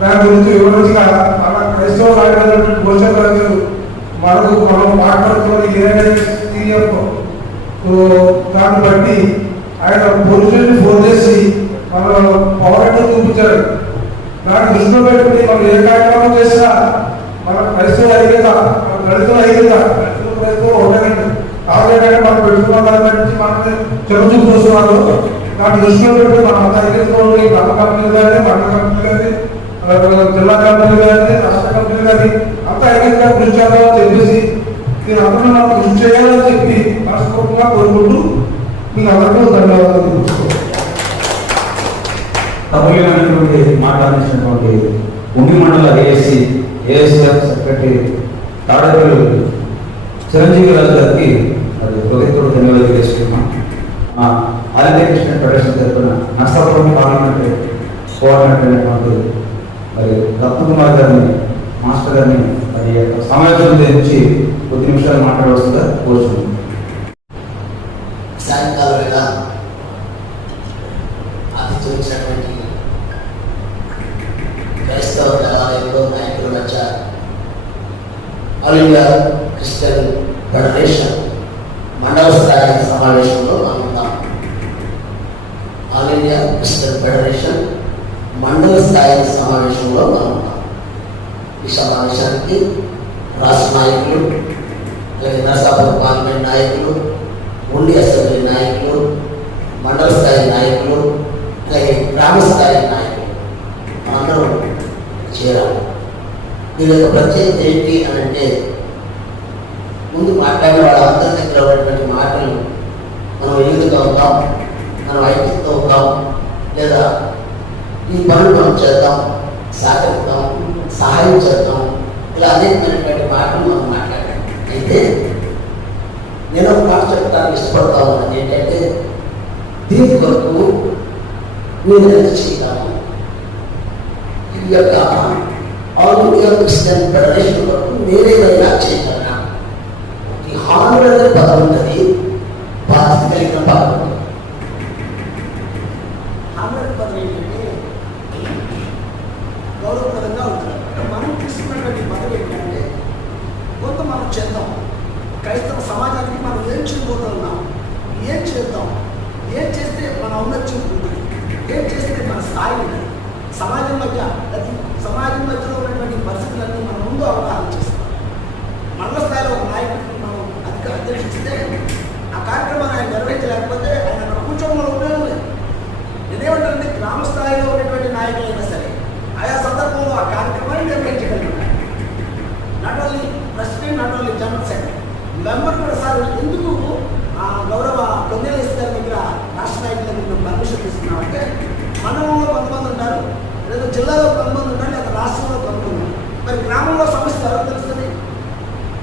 దాని గురించి వివరించగా మన క్రైస్తవ నాయకులు భోజనం రాజు మనం మాట్లాడుతున్న ఏదైనా దాన్ని బట్టి ఆయన పోలీసుల్ని ఫోన్ చేసి మన పోరాటం చూపించారు. దాన్ని దృష్టిలో పెట్టుకుని మనం ఏ కార్యక్రమం చేసినా మన క్రైస్తవ ఐక్యత, మన దళితుల ఐక్యత, క్రైస్తవులు ఉండదండి. కాబట్టి మనం పెట్టుకున్న దాని నుంచి మనకి చెరువు చూస్తున్నారు. దాన్ని దృష్టిలో పెట్టుకుని మన అంత ఐక్యతలో గ్రామ కంపెనీలు కానీ, మండల కంపెనీలు కానీ, జిల్లా కంపెనీలు కానీ, రాష్ట్ర కంపెనీలు కానీ అంత ఐక్యతగా కృషి చేయాలని చెప్పేసి మీరు అందరూ మనం కృషి చేయాలని చెప్పి మనస్ఫూర్తిగా కోరుకుంటూ మీకు అందరికీ ధన్యవాదాలు. తమిళమైనటువంటి మాట్లాడించినటువంటి ఉండి మండల ఏఎస్ఎఫ్ సెక్రటరీ తాడేపల్లి చిరంజీవి రాజు గారికి అది హృదయపూర్వక ధన్యవాదాలు తెలియజేస్తున్నాం. ఆదిత్య కృష్ణ ఫెడరేషన్ తరఫున నర్సాపురం పార్లమెంట్ కోఆర్డినేటర్ అయినటువంటి మరి రత్నకుమార్ గారిని, మాస్టర్ గారిని మరి సమావేశం గురించి కొద్ది నిమిషాలు మాట్లాడవలసిందిగా కోరుతున్నాం. సాయంకాలం వేళ అతిథి వచ్చినటువంటి క్రైస్తవ దేవాలయంలో నాయకుల మధ్య ఆల్ ఇండియా క్రిస్టియన్ ఫెడరేషన్ మండల స్థాయి సమావేశంలో మనం ఉన్నాం. ఆల్ ఇండియా క్రిస్టియన్ ఫెడరేషన్ స్థాయి సమావేశంలో మనం ఉన్నాం. ఈ సమావేశానికి రాష్ట్ర నాయకులు, అలాగే నరసాపురం పార్లమెంట్ నాయకులు, ఉండి అసెంబ్లీ నాయకులు, మండల స్థాయి నాయకులు, అలాగే గ్రామ స్థాయి నాయకులు మనందరం చేరాలి. దీని యొక్క ప్రత్యేకత ఏంటి అని అంటే, ముందు మాట్లాడిన వాళ్ళందరి దగ్గర ఉన్నటువంటి మాటలు మనం ఎదుగుతూ ఉంటాం, మనం ఐక్యతతో ఉంటాం, లేదా ఈ పనులు మనం చేద్దాం, సహకరిద్దాం, సహాయం చేద్దాం, ఇలా అనేకమైనటువంటి మాటలు మనం మాట్లాడాం. అయితే నేను ఒక మాట చెప్పడానికి ఇష్టపడతా ఉన్నాను. ఏంటంటే, దీని కొరకు నేను ఎంత చేయగలను, ఈ యొక్క ఆల్ ఇండియా క్రిస్టియన్ ఫెడరేషన్ కొరకు నేనేదైనా చేయగలనా. ఈ హానర్ అనే పదం ఉంటుంది, బాధ్యత కలిగిన పదం. హానర్ పదం ఏంటంటే గౌరవప్రదంగా ఉంటుంది. మనం తీసుకున్నటువంటి పదవి ఏంటంటే, కొంత మనం చేద్దాం, క్రైస్తవ సమాజానికి మనం ఏం చేయబోతున్నాం, ఏం చేద్దాం, ఏం చేస్తే మన ఔన్నత్యం ఉంటుంది, ఏం చేస్తే మన స్థాయి ఉంటుంది, సమాజం మధ్యలో ఉన్నటువంటి పరిస్థితులన్నీ మనం ముందు అవగాహన చేస్తాం. మండల స్థాయిలో ఒక నాయకుడిని మనం అధ్యక్షిస్తే ఆ కార్యక్రమాన్ని ఆయన నిర్వహించలేకపోతే ఆయన అక్కడ కూర్చోవడంలో ఉపయోగం లేదు. నేనేమంటానంటే, గ్రామ స్థాయిలో ఉన్నటువంటి నాయకులైనా సరే ఆయా సందర్భంలో ఆ కార్యక్రమాన్ని నిర్వహించగలుగుతారు. Not only president, not only general secretary, member కూడా. సార్ ఎందుకు గౌరవ కొన్నేళ్ళ గారి దగ్గర రాష్ట్ర నాయకుల దగ్గర పర్మిషన్ తీసుకున్నామంటే, మండలంలో కొంతమంది ఉంటారు, లేదా జిల్లాలో కొంతమంది ఉంటారు, లేదా రాష్ట్రంలో కొంతమంది ఉంటారు. మరి గ్రామంలో సమస్య ఎవరు తెలుస్తుంది?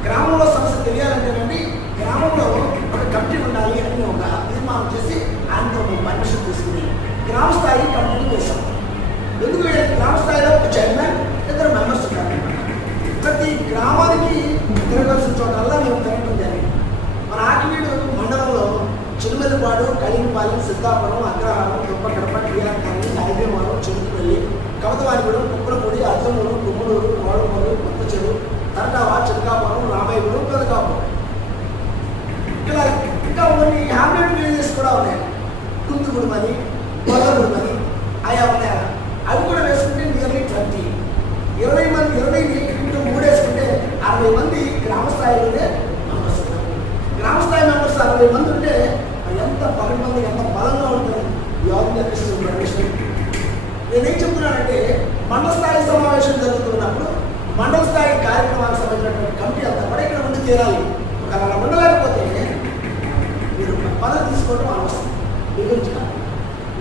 గ్రామంలో సమస్య తెలియాలంటేనండి, గ్రామంలో ఒక కమిటీ ఉండాలి అని ఒక తీర్మానం చేసి ఆయనతో పర్మిషన్ తీసుకుని గ్రామ స్థాయి కమిటీని వేశాం. ఎందుకు గ్రామ స్థాయిలో ఒక చైర్మన్, ఇద్దరు మెంబర్స్ ఉంటారు. ప్రతి గ్రామానికి తిరగాల్సిన చోటల్లా మేము తిరగడం జరిగింది. మన ఆకివీడు మండలంలో చిరుమెల్లిపాడు, కలిగిపాలెం, సిద్ధాపురం, అగ్రహారం, దుప్పకడప, టీఆర్కాని, హైదరాబాద్, చెరుకుపల్లి, కవతవారిగూడెం, కుప్పలపూడి, అర్జమూరు, కుమ్మలూరు, కోడమూరు, కొత్త చెరువు, తరటావా, చిరకాపురం, రామాయగూడెం, పెదకాపురం, ఇలా ఇంకా కొన్ని హ్యామ్లెట్ విలేజెస్ కూడా ఉన్నాయి. కుందుగుడిమని, గోదాగుడిమని ఆయా ఉన్నాయి. అవి కూడా వేసుకుంటే నియర్లీ 20. 20ని ఇంటూ 3 వేసుకుంటే 60 మంది గ్రామ స్థాయిలోనే మెంబర్స్ ఉన్నారు. గ్రామ స్థాయి మెంబర్స్ 60 మంది ఉంటే ఎంత 10 మంది ఎంత బలంగా ఉంటుంది ఈ ఆల్ ఇండియా క్రిస్టియన్ ఫెడరేషన్. నేనేం చెప్తున్నానంటే, మండల స్థాయి సమావేశం జరుగుతున్నప్పుడు మండల స్థాయి కార్యక్రమాలకు సంబంధించినటువంటి కమిటీ అంతా కూడా ఇక్కడ ఉండి తీరాలి. అలా ఉండలేకపోతే మీరు పదవి తీసుకోవడం అవసరం. వివరించాలి,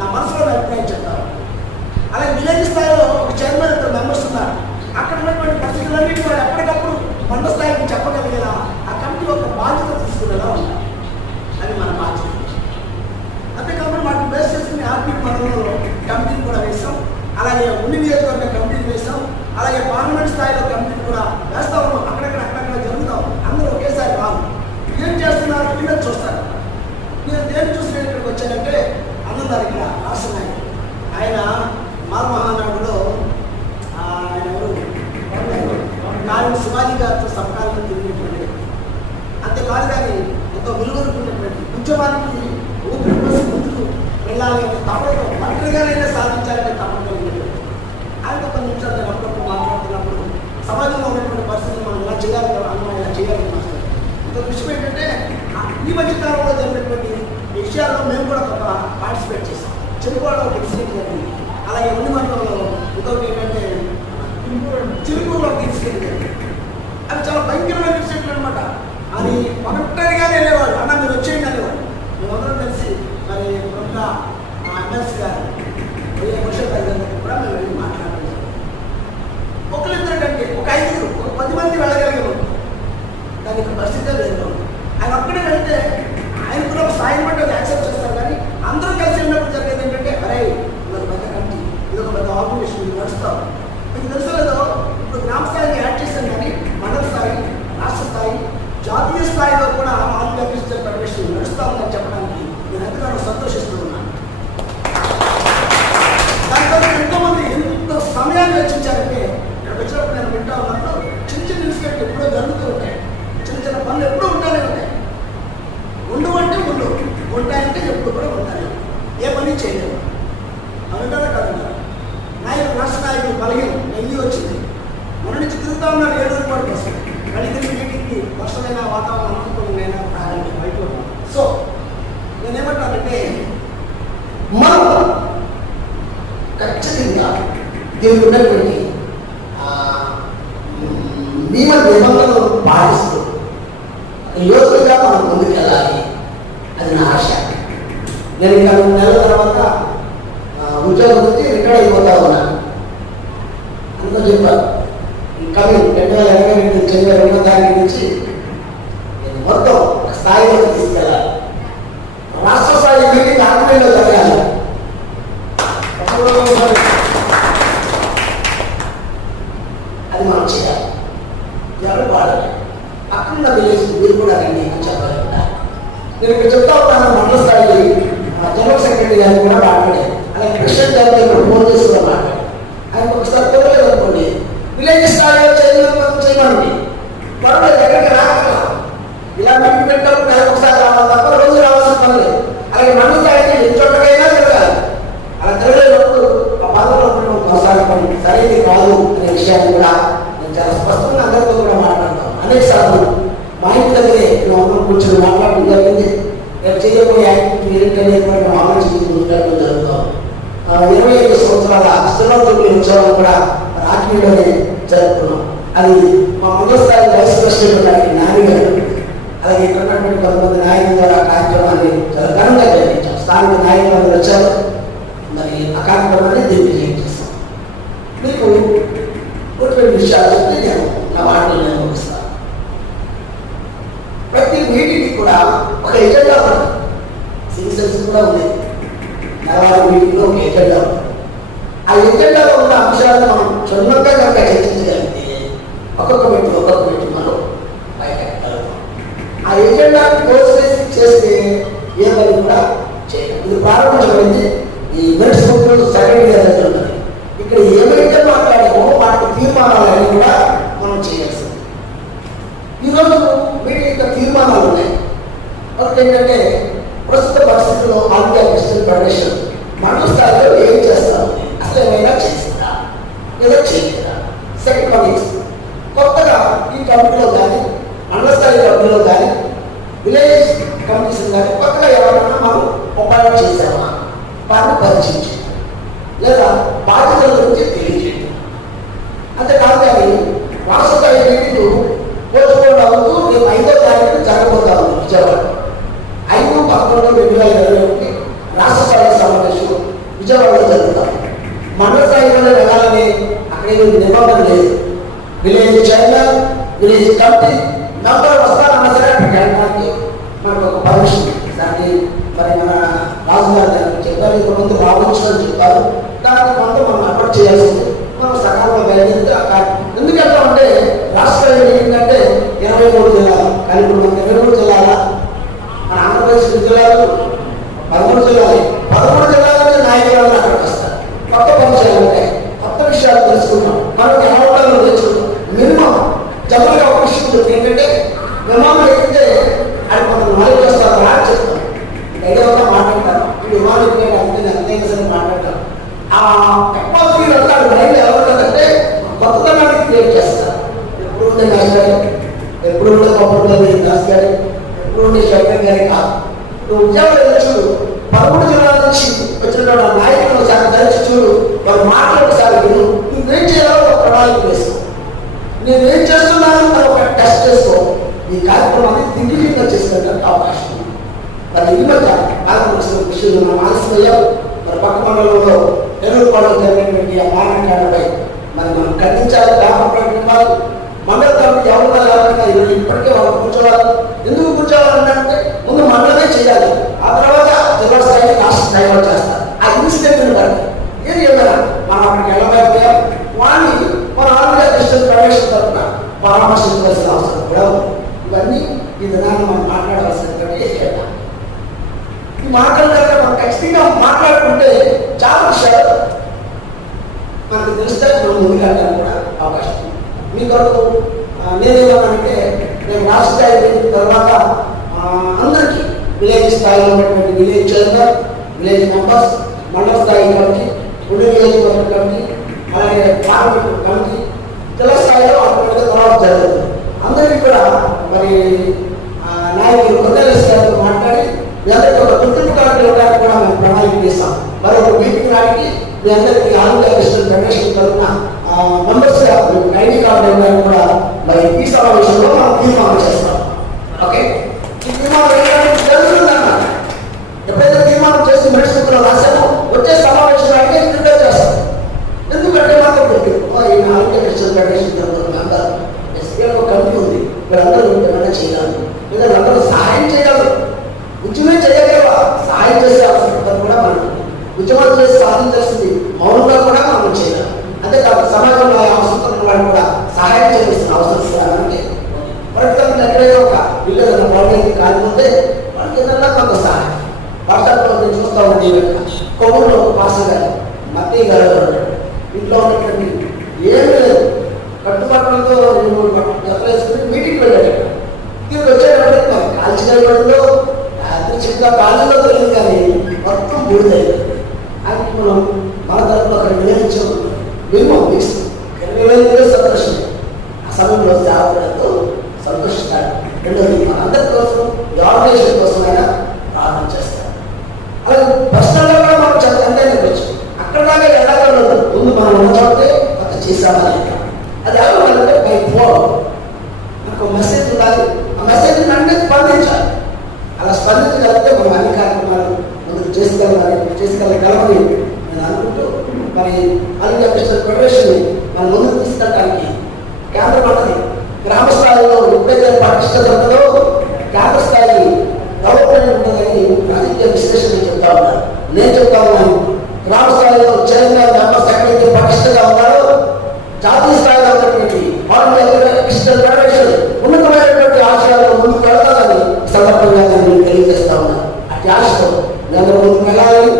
నా మనసులో అభిప్రాయం చెప్తాను. అలాగే విలేజ్ స్థాయిలో ఒక చైర్మన్, 2 మెంబర్స్ ఉన్నారు. అక్కడ ఉన్నటువంటి పరిస్థితులన్నింటి వాళ్ళు ఎప్పటికప్పుడు మండల స్థాయికి చెప్పగలిగేలా ఆ కమిటీ ఒక బాధ్యత తీసుకునేలా ఉండాలి. అది మన బాధ్యత. అంతేకాకుండా వాటిని బేస్ చేసుకుని ఆర్పీ మండలంలో కమిటీని కూడా వేసాం. అలాగే ఉన్ని నియోజకవర్గ కమిటీని వేసాం. అలాగే పార్లమెంట్ స్థాయిలో కమిటీని కూడా వేస్తా ఉన్నాం. అక్కడక్కడ జరుగుతాం. అందరూ ఒకేసారి రాదు. ఏం చేస్తున్నారు వీళ్ళని చూస్తారు. నేను దేని చూసి నేను ఇక్కడికి వచ్చానంటే, అన్నున్నారు ఇక్కడ రాష్ట్ర నాయకులు. ఆయన మానమహానాడులో ఆయన ఎవరు కారణం శివాజీ గారితో సమకాలీన తిరిగినటువంటి, అంతేకాదు కానీ ఎంతో విలువనుకున్నటువంటి ఉద్యమానికి ఊపిరి పోసి ముందుకు వెళ్ళాలి అనే తపనతో ఒంటరిగానైనా సాధించాలనే తపన కలిగినటువంటి ఆయనతో కొన్ని నిమిషాలు నేను అప్పుడప్పుడు మాట్లాడుతున్నప్పుడు సమాజంలో ఉన్నటువంటి పరిస్థితులు మనం ఇలా చేయాలి కదా, అన్న ఇలా చేయాలి మాస్టర్. ఇంకొక విషయం ఏంటంటే, ఈ మధ్య కాలంలో జరిగినటువంటి విషయాల్లో మేము కూడా ఒక పార్టిసిపేట్ చేస్తాం. చెరుకువాడలో ఒక ఇన్సిడెంట్ జరిగింది. అలాగే ఉండి మండలంలో ఇంకొకటి ఏంటంటే చిలుకూరులో ఒక ఇన్సిడెంట్ జరిగింది. అది చాలా భయంకరమైన ఇన్సిడెంట్ అనమాట. అది ఒంటరిగానే వెళ్ళేవాడు. అన్న మీరు వచ్చేయండి అనేవాడు. మేమందరం కలిసి మరి ప్రముఖ ఎమ్మెల్సీ గారు ముషర్ గారి కూడా మేము వెళ్ళి మాట్లాడడం జరిగింది. ఒకరిద్దరు కంటే ఒక 5, ఒక 10 మంది వెళ్ళగలిగారు. దానికి పరిస్థితే లేదు. ఆయన ఒక్కడే వెళ్తే ఆయన కూడా ఒక స్థాయిని బట్టి అది యాక్సెప్ట్ చేస్తారు. కానీ అందరూ కలిసి వెళ్ళినప్పుడు జరిగేది ఏంటంటే, అరే ఇదొక పెద్ద కమిటీ, ఇదొక పెద్ద ఆర్గనైజేషన్, ఇది నడుస్తాం. మీకు తెలుసలేదో, ఇప్పుడు గ్రామ స్థాయికి యాడ్ చేశాను, కానీ మండల స్థాయి, రాష్ట్ర స్థాయి, జాతీయ స్థాయిలో కూడా ఆల్ ఇండియా క్రిస్టియన్ ఫెడరేషన్ నడుస్తామని చెప్పడానికి నేను ఎంతగానో సంతోషిస్తూ ఉన్నాను. దాంతో ఎంతోమంది ఎంత సమయాన్ని వెచ్చించారంటే, ఇక్కడికి వచ్చినప్పుడు నేను వింటా ఉన్నప్పుడు చిన్న చిన్న ఇన్సిడెంట్లు ఎప్పుడో జరుగుతూ ఉంటాయి. చిన్న చిన్న పనులు ఎప్పుడూ ఉంటానే ఉంటాయి. ఉండవంటే ఉండవు, ఉంటాయంటే ఎప్పుడు కూడా ఉంటాయి. ఏ పని చేయలేవు. అవునంటారా కాదంటారా? నాయకుడు రాష్ట్ర బలహీనం నెయ్యి వచ్చింది. మన నుంచి తిరుగుతా ఉన్నాడు 7 రోజుల పాటు కోసం. మళ్ళీ తిరిగి మీటింగ్కి వర్షమైన వాతావరణం అనుకున్నైనా ప్రారంభం అయిపోతాం. సో నేనేమంటానంటే మనం ఖచ్చితంగా దీనికి ఉన్నటువంటి నియమ నిబంధనలు పాటిస్తూ యోధులుగా మనం ముందుకెళ్ళాలి. అది నా ఆశ. నేను ఇంకా 3 నెలల తర్వాత ఉద్యోగం నుంచి రిటైర్ అయిపోతా ఉన్నా. అందులో చెప్పాను కమింగ్ 2022 జనవరి 2వ తారీఖు నుంచి నేను మొత్తం స్థాయిలోకి తీసుకెళ్ళాలి. రాష్ట్ర స్థాయి మీటింగ్ ఆంధ్రలో జరగాలి. అది మనం చేయాలి. ఎవరు వాడాలి. అక్కడ విలేజ్ మీరు కూడా రండి అని చెప్పాలి. నేను ఇక్కడ చెప్తా ఉన్నాను. మండల స్థాయి జనరల్ సెక్రటరీ గారు కూడా మాట్లాడారు. అలాగే ప్రెసిడెంట్ గారితో ఇక్కడ ఫోన్ చేసి కూడా మాట్లాడారు. ఆయన ఒకసారి కుదరలేదు అనుకోండి, విలేజ్ స్థాయిలో చేయమండి. పర్వాలేదు, ఎక్కడికి రాగల ఇలా మీటింగ్ పెట్టినప్పుడు నెలకు ఒకసారి రావాలి తప్ప రోజు రావాల్సిన పని లేదు. అలాగే మండల స్థాయికి ఏ చోటకైనా జరగాలి. అలా జరగలేనప్పుడు ఆ పదవిలో కొనసాగపడి సరైనది కాదు అనే విషయాన్ని కూడా నేను చాలా స్పష్టంగా అందరితో కూడా మాట్లాడతాను. అనేక సార్లు మా ఇంటి దగ్గరే మేము కూర్చొని మాట్లాడడం జరిగింది. రేపు చేయబోయే యాక్టివిటీ ఏంటనేది కూడా మేము ఆలోచించడం జరుగుతాం. 25 సంవత్సరాల స్థిరోద్యోగుల ఉత్సవాలు కూడా రాజకీయంలోనే జరుపుకున్నాం. అది మా మండల స్థాయి వైస్ ప్రెసిడెంట్ గారి నాని గారు, అలాగే ఇక్కడ ఉన్నటువంటి కొంతమంది నాయకుల ద్వారా కార్యక్రమాన్ని చాలా ఘనంగా జరిగించాం. స్థానిక నాయకులు వచ్చారు. మరి ఆ కార్యక్రమాన్ని దిగ్విజయం చేస్తాం. మీకు కొన్ని విషయాలు చెప్తే నేను నా మాటలు నేను ముగిస్తాను. ప్రతి మీటింగ్కి కూడా ఒక ఎజెండా ఉంది. సివిసెన్స్ కూడా ఉంది. నెలవారీ మీటింగ్లో ఒక ఎజెండా ఉంది. ఆ ఎజెండాలో ఉన్న అంశాలను మనం క్షుణ్ణంగా కనుక చర్చించగలిగితే ఒక్కొక్క వ్యక్తి మనం బయటకెళ్తాం. ఆ ఎజెండాను కోర్స్ చేస్తే ఏ పని కూడా చేయాలి. ఇది ప్రారంభించబడింది ఈ మెరిట్స్ బుక్ సెకండ్ ఇయర్ దగ్గర ఉంటుంది. ఇక్కడ ఏమైతే మాట్లాడామో వాటి తీర్మానాలన్నీ కూడా మనం చేయాల్సింది. ఈరోజు వీటి యొక్క తీర్మానాలు ఉన్నాయి. ఒకటి ఏంటంటే ప్రస్తుత పరిస్థితుల్లో ఆంధ్ర క్రిస్టియన్ ఫెడరేషన్ మండల స్థాయిలో ఏం చేస్తాము, అసలు ఏమైనా చేస్తుందా లేదా చేయలేదా. సెకండ్ వన్ ఈజ్ కొత్తగా ఈ కమిటీలో కానీ మండల స్థాయి కమిటీలో కానీ విలేజ్ కమిటీస్ కానీ కొత్తగా ఎవరైనా మనం అపాయింట్ చేసామా, వారిని పరిచయించాం లేదా బాధ్యతల గురించి తెలియజేయడం. అంతేకాదు కానీ రాష్ట్ర స్థాయి మీటింగ్ పోస్ట్పోన్ అవుతూ రేపు 5వ తారీఖున జరగబోతా ఉంది విజయవాడ. 5/11/2021 రాష్ట్ర స్థాయి సమావేశం విజయవాడలో జరుగుతాం. మండల స్థాయిలోనే వెళ్ళాలని అక్కడేమి నిబంధన లేదు. Village chairman, village committee member వస్తారన్నా సరే అక్కడికి వెళ్ళడానికి మనకు ఒక పర్మిషన్. దాన్ని మరి మన రాజుగారు దానికి చెప్పారు. ఇంతకుముందు రావచ్చు అని చెప్పారు. దానికి కొంత మనం అప్పటి చేయాల్సింది. మనం సకాలంలో వెళ్ళింది. ఎందుకు వెళ్తామంటే రాష్ట్ర ఏంటంటే 23 జిల్లాలు కానీ ఇప్పుడు మనకి 23 జిల్లాల మన ఆంధ్రప్రదేశ్ జిల్లాలు 13 జిల్లాలు. 13 జిల్లాల నుంచి నాయకులు అక్కడికి వస్తారు. కొత్త పరిచయాలు ఉంటాయి, కొత్త విషయాలు తెలుసుకుంటాం. మనకి అవకాశాలు తెచ్చుకుంటాం. మినిమం జనరల్గా ఒక విషయం చెప్తే ఏంటంటే విమానం ఎక్కితే అది కొంత నాలెడ్జ్ వస్తారు అని చెప్తాం. ఏదైనా మాట్లాడతారు ఈ విమానం ఎక్కితే అంతే సరే మాట్లాడతారు. ఆ టెక్నాలజీ అంతా మైండ్ ఎలా ఉంటుందంటే కొత్తదనాన్ని క్రియేట్ చేస్తారు. ఎప్పుడు ఉండే నాశ గారి, ఎప్పుడు ఉండే గొప్ప దాస్ గారి, ఎప్పుడు ఉండే శంకర్ గారి కాదు. నువ్వు ఉద్యోగం చూడు, 13 జిల్లాల నుంచి వచ్చిన నాయకులు ఒకసారి ధరించి చూడు, వారు మాటలు ఒకసారి విను. నువ్వేం చేయాలో ఒక ప్రణాళిక వేసుకో. నేనేం చేస్తున్నాను అని ఒక టెస్ట్ చేసుకో. ఈ కార్యక్రమాన్ని దిగ్విజయంగా చేసుకునేటువంటి అవకాశం ఉంది. మరి ఈ మధ్య ఆంధ్రప్రదేశ్ విషయంలో మనం ఆలస్యమయ్యాం. మరి పక్క మండలంలో నెల్లూరుపాడులో జరిగినటువంటి ఆ మారణకాండపై మరి మనం ఖండించాలి, గ్రామ ప్రకటించాలి. మండల కమిటీ ఎవరు లేకుండా ఈరోజు ఇప్పటికే వాళ్ళు కూర్చోవాలి. ఎందుకు కూర్చోవాలంటే ముందు మండలమే చేయాలి, ఆ తర్వాత జిల్లా స్థాయి రాష్ట్ర స్థాయిలో చేస్తారు. ఆ ఇన్సిడెంట్ బట్టి ఏది ఏమైనా మనం అక్కడికి వెళ్ళబోయే వాడిని మన ఆంధ్ర క్రిస్టియన్ ఫెడరేషన్ తరఫున పరామర్శించవలసిన అవసరం కూడా ఉంది. ఇవన్నీ ఈ దినాన్ని మనం మాట్లాడవలసినటువంటి ఏజెండా. ఈ మాటల దగ్గర మనం ఖచ్చితంగా మాట్లాడుకుంటే చాలా విషయాలు మనకు తెలిస్తే మనం ముందుకెళ్ళడానికి కూడా అవకాశం ఉంది. మీ కొరకు నేనేమన్నానంటే నేను రాష్ట్ర స్థాయి వెళ్ళిన తర్వాత అందరికీ విలేజ్ స్థాయిలో ఉన్నటువంటి విలేజ్ చైర్మన్, విలేజ్ మెంబర్స్, మండల స్థాయి కమిటీ, పుణ్య నియోజకవర్గ కమిటీ, అలాగే సాగుతూ కమిటీ జిల్లా స్థాయిలో ఆటోమేటిక్గా తర్వాత జరుగుతుంది. అందరికీ కూడా మరి నాయకులు కొత్తలేసి గారితో మాట్లాడి మీ అందరికీ ఒక గుర్తింపు కార్డు ఇవ్వడానికి కూడా మేము ప్రణాళిక చేస్తాం. మరి ఒక మీటింగ్ నాటికి మీ అందరికీ ఆంధ్ర క్రిస్టియన్ ఫెడరేషన్ తరఫున మెంబర్స్ గా ఐడి కార్డు ఇవ్వడానికి కూడా మరి ఈ సమావేశంలో మనం తీర్మానం చేస్తాం. ఓకే, ఈ తీర్మానం వేయడానికి జరుగుతుందన్న ఎప్పుడైతే తీర్మానం చేసి మెడిసిన్ రాశామో వచ్చే సమావేశం అయితే ప్రిపేర్ చేస్తాం. ఎందుకంటే మాత్రం ఈ ఆంధ్ర క్రిస్టియన్ ఫెడరేషన్ తరఫున అందరూ ఎస్పీలో కమిటీ ఉంది, వీళ్ళందరూ ఏమైనా చేయాలి లేదా అందరూ సహాయం చేయగలరు. ఉద్యమే చేయగలవా సహాయం చేసే అవసరం కూడా మనం ఉద్యమాలు చేసి సాధించాల్సింది మౌనంగా కూడా మనం చేయాలి. అంతేకాదు సమాజంలో అవసరం వాళ్ళు కూడా సహాయం చేయాల్సిన అవసరం మనకి. ఫర్ ఎగ్జాంపుల్ ఎక్కడైనా ఒక ఇల్లు ఏదైనా బాగుంది కాకపోతే వాళ్ళకి ఏదన్నా కొంత సహాయం. వాట్సాప్లో నేను చూస్తూ ఉంటే కొవ్వూరులో ఒక పాస్టర్ గారు మత్తయ్య గారు ఇంట్లో ఉన్నటువంటి ఏమీ లేదు, కట్టుబాట్లతో వేసుకుని మీటింగ్ వెళ్ళాడు. తిరిగి వచ్చేటప్పటికి మరి కాల్చికాయ పడిందో రాత్రి చిన్న కాళ్ళలో తెలియదు కానీ మొత్తం బూడిదైంది. ఆయనకి మనం మన తరఫున అక్కడ వినియోగించాము. మినిమం మిక్స్ 20,000 సంతోషం. ఆ సమయంలో సేవకులతో సంతోషిస్తాడు. రెండోది మనందరి కోసం ఈ ఆర్గనైజేషన్ కోసం అయినా ప్రార్థన చేస్తాడు. అలాగే పర్సనల్గా కూడా మనం చాలా ఎంత వచ్చు. అక్కడ దాకా ఎలాగలదు ముందు మనం ఉన్నచోటే కొంత చేసామని. అది ఎలాగంటే బై ఫోన్ నాకు మెసేజ్ ఉండాలి. ఆ మెసేజ్ అంటే స్పందించాలి. అలా స్పందించగలిగితే మనం అన్ని కార్యక్రమాలు ముందుకు చేసుకెళ్ళగలమని నేను అనుకుంటూ మరి ఆల్ క్రిస్టియన్ ఫెడరేషన్ మన ముందుకు తీసుకెళ్ళడానికి కేంద్రం అన్నది గ్రామ స్థాయిలో ఎప్పుడైతే పటిష్టత ఉంటుందో కేంద్ర స్థాయి డెవలప్మెంట్ ఉంటుందని రాజకీయ విశ్లేషణ చెప్తా ఉన్నారు. నేను చెప్తా ఉన్నాను, గ్రామ స్థాయిలో చైర్మన్ మెంబర్స్ ఎక్కడైతే పటిష్టంగా ఉన్నారో జాతీయ స్థాయిలో ఉన్నటువంటి క్రిస్టియన్ ఫెడరేషన్ ఉన్నతమైనటువంటి ఆశయాలను ముందుకు వెళ్తాదని సందర్భంగా నేను తెలియజేస్తా ఉన్నాను. అట్టి ఆశతో నేను ముందుకు వెళ్ళాలని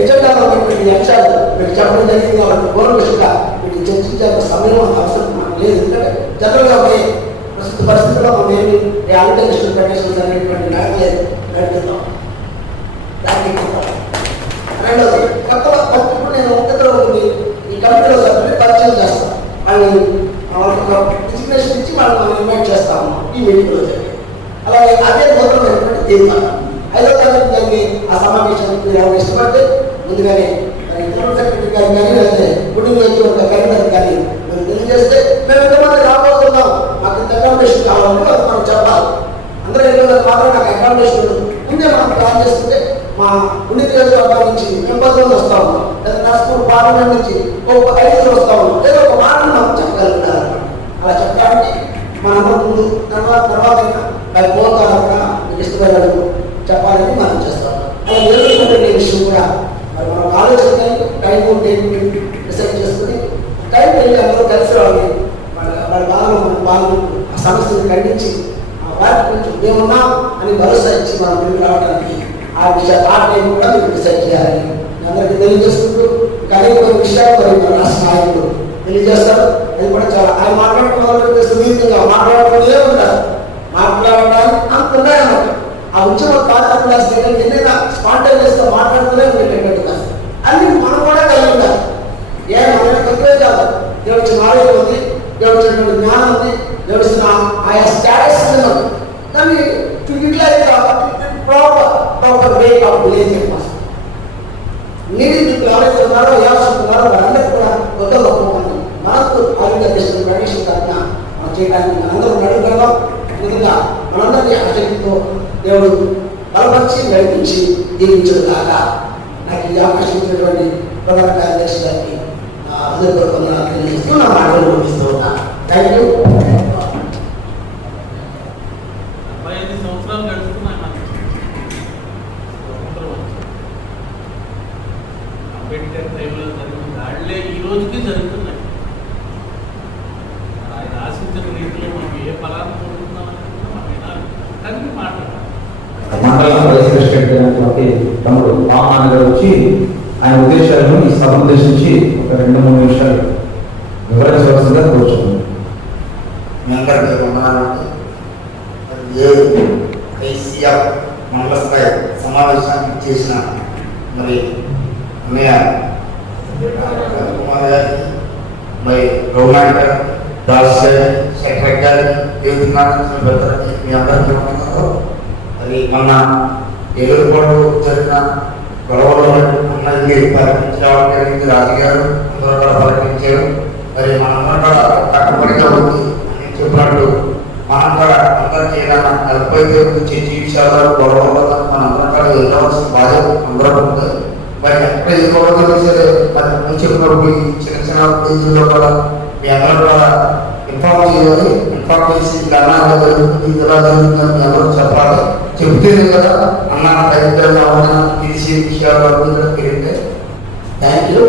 ఎజెండాలో ఉన్నటువంటి అంశాలు మీకు చెప్పడం జరిగింది. వాళ్ళకి పూర్వశంగా మీకు చర్చించాల్సిన సమయం అవసరం మనకు లేదు. ఎందుకంటే జనరల్గా ప్రస్తుత పరిస్థితుల్లో మనం ఏమి ఆల్ క్రిస్టియన్ ఫెడరేషన్ అనేటువంటి నడుపుతాం. రెండోది ఇప్పుడు నేను ఇద్దరు ఈ కమిటీలో సభ్యులు పరిచయం చేస్తాను. వాళ్ళని వాళ్ళకి ఒక డిజిగ్నేషన్ ఇచ్చి వాళ్ళని మనం ఇన్వైట్ చేస్తాము ఈ మీటింగ్లో జరిగి. అలాగే అదే మొదలైనటువంటి తీర్మానం 5వ తారీఖు జరిగి ఆ సమావేశానికి మీరు ఎవరు ఇష్టపడితే ముందుగానే జనరల్ సెక్రటరీ గారు కానీ లేదంటే గుడి నియోజకవర్గ కన్వీనర్ కానీ మేము తెలియజేస్తే మేము ఎంతమంది రాబోతున్నాం, మాకు ఇంత అకామిడేషన్ కావాలంటే అది మనం చెప్పాలి. అందరూ ఎన్నో మాత్రం నాకు అకామిడేషన్ ఉంటుంది ముందే మనం ప్లాన్ చేసుకుంటే మా గుడి నియోజకవర్గం నుంచి మేము 10 మంది వస్తా ఉన్నాం, లేదా నర్స్పూర్ పార్లమెంట్ నుంచి ఒక 5 వస్తా ఉన్నాం, లేదా ఒక మాటను మనం చెప్పగలుగుతారు. అలా చెప్పడానికి మన ముందు తర్వాత ఫోన్ ద్వారా మీకు ఇష్టమైన చెప్పాలని మనం చేస్తాం. అలా నేర్చుకుంటే విషయం కూడా మరి మనం ఆలోచన టైం డిసైడ్ చేసుకుని టైం వెళ్ళి అందరూ కలిసి రావాలి. వాళ్ళ బాధలు మన బాధలు ఆ సమస్యను ఖండించి వాటి కొంచెం మేమున్నాం అని భరోసా ఇచ్చి మనం తిరిగి రావడానికి ఆ టైం కూడా మీరు డిసైడ్ చేయాలని అందరికీ తెలియజేసుకుంటూ అనేక విషయాలు మరి మన రాష్ట్ర నాయకులు తెలియజేస్తారు. అది కూడా చాలా ఆయన మాట్లాడటం మొదలు సుదీర్ఘంగా మాట్లాడుతూనే ఉంటారు. మాట్లాడడానికి అంత ఉన్నాయన్నమాట. ఆ ఉద్యమ కార్యక్రమాలు ఎన్నైనా స్పాంటేనియస్ గా మాట్లాడుతూనే ఉండేటట్టుగా అన్ని మనం కూడా కలిగి ఉండాలి. మనకి తక్కువే కాదు. దేవుడిచ్చిన ఆరోగ్యం ఉంది, దేవుడిచ్చినటువంటి జ్ఞానం ఉంది, దేవుడిచ్చిన ఆయా స్టాటస్ ఉంది. దాన్ని utilize proper way of believing నీటి ఎవరైతే ఉన్నారో ఎవరున్నారో వాళ్ళందరికీ కూడా కొత్త గొప్ప మనకు ఆరోగ్య క్రిస్టియన్ ఫెడరేషన్ తరఫున మనం చేయడానికి మనందరం నడుపుతున్నాం. ముందుగా మనందరినీ ఆసక్తితో దేవుడు బలపరిచి నడిపించి దీవించదు కాక. నాకు ఈ అవకాశం ఇచ్చినటువంటి ప్రధాన కార్యదర్శి గారికి అందరికీ తెలియజేస్తూ నా మాటలు పంపిస్తూ ఉన్నా. Thank you. 15 సంవత్సరాలు గడుస్తున్నాయి. అంబేద్కర్ టైంలో జరిగిన దాడులే ఈ రోజుకి జరుగుతున్నాయి. ఆయన ఆశించిన రీతిలో మనం ఏ ఫలాన్ని పొందుతున్నాం అనుకుంటున్నాం దానికి మాట్లాడాలి. మండల వైస్ ప్రెసిడెంట్ అయినటువంటి తమ్ముడు పామాన్ గారు వచ్చి ఆయన ఉద్దేశాలను ఈ సభ ఉద్దేశించి ఒక 2-3 నిమిషాలు వివరించవలసిందిగా కోరుచున్నాను. మీ అందరికీ వందనాలు. ఐసీఎఫ్ మండల స్థాయి సమావేశానికి చేసిన మరి అన్నయ్య కుమార్ గారికి మరి గవర్నమెంట్ దాస్ సెక్రటరీ పెద్దలని మీ అందరికీ ఉన్నారు. అది మొన్న ఏలూరుపాటు జరిగిన గొడవలో ఉన్నది పర్యటించడం జరిగింది. రాజుగారు అందరూ కూడా పర్యటించారు. మరి మనందరం కూడా కట్టుబడిగా ఉంది అని చెప్పినట్టు మనం కూడా అందరికీ ఏదైనా హెల్ప్ అయితే చర్చి విషయాలు గొడవలు మనందరం కూడా వెళ్ళవలసిన బాధ్యత అందరూ ఉంది. మరి ఎక్కడ ఏ గొడవలు సరే మరి నువ్వు చెప్పినప్పుడు ఈ చిన్న చిన్న పేజీల్లో కూడా మీ అందరూ కూడా ఇన్ఫార్మ్ చేయాలి. ఇన్ఫార్మ్ చేసి ఇలా జరుగుతుంది ఇలా జరుగుతుందని మీ అందరూ చెప్పాలి. చెప్తేనే కదా అన్న తల్లిదండ్రులు అవగాహన తీసే విషయాలు కూడా తెలియదు. Thank you.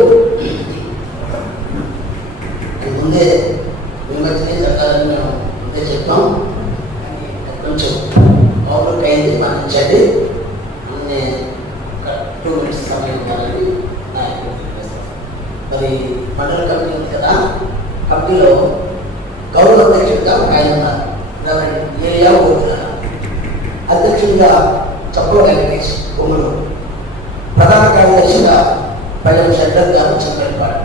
ముందే విమర్శనే జరగాలని మేము ముందే చెప్తాం. కొంచెం ఓవర్కి అయింది, మన్నించండి. 2 minutes సమయం ఇవ్వాలని మరి మండల కమిటీ ఉంది కదా, కమిటీలో గౌరవ అధ్యక్షుడిగా ఆయన ఉన్నారు. ఏరియా అధ్యక్షుడిగా చప్పల వెంకటేష్ బొమ్మలు, ప్రధాన కార్యదర్శిగా పల్లెం శంకర్ గారు చంద్రపాడు,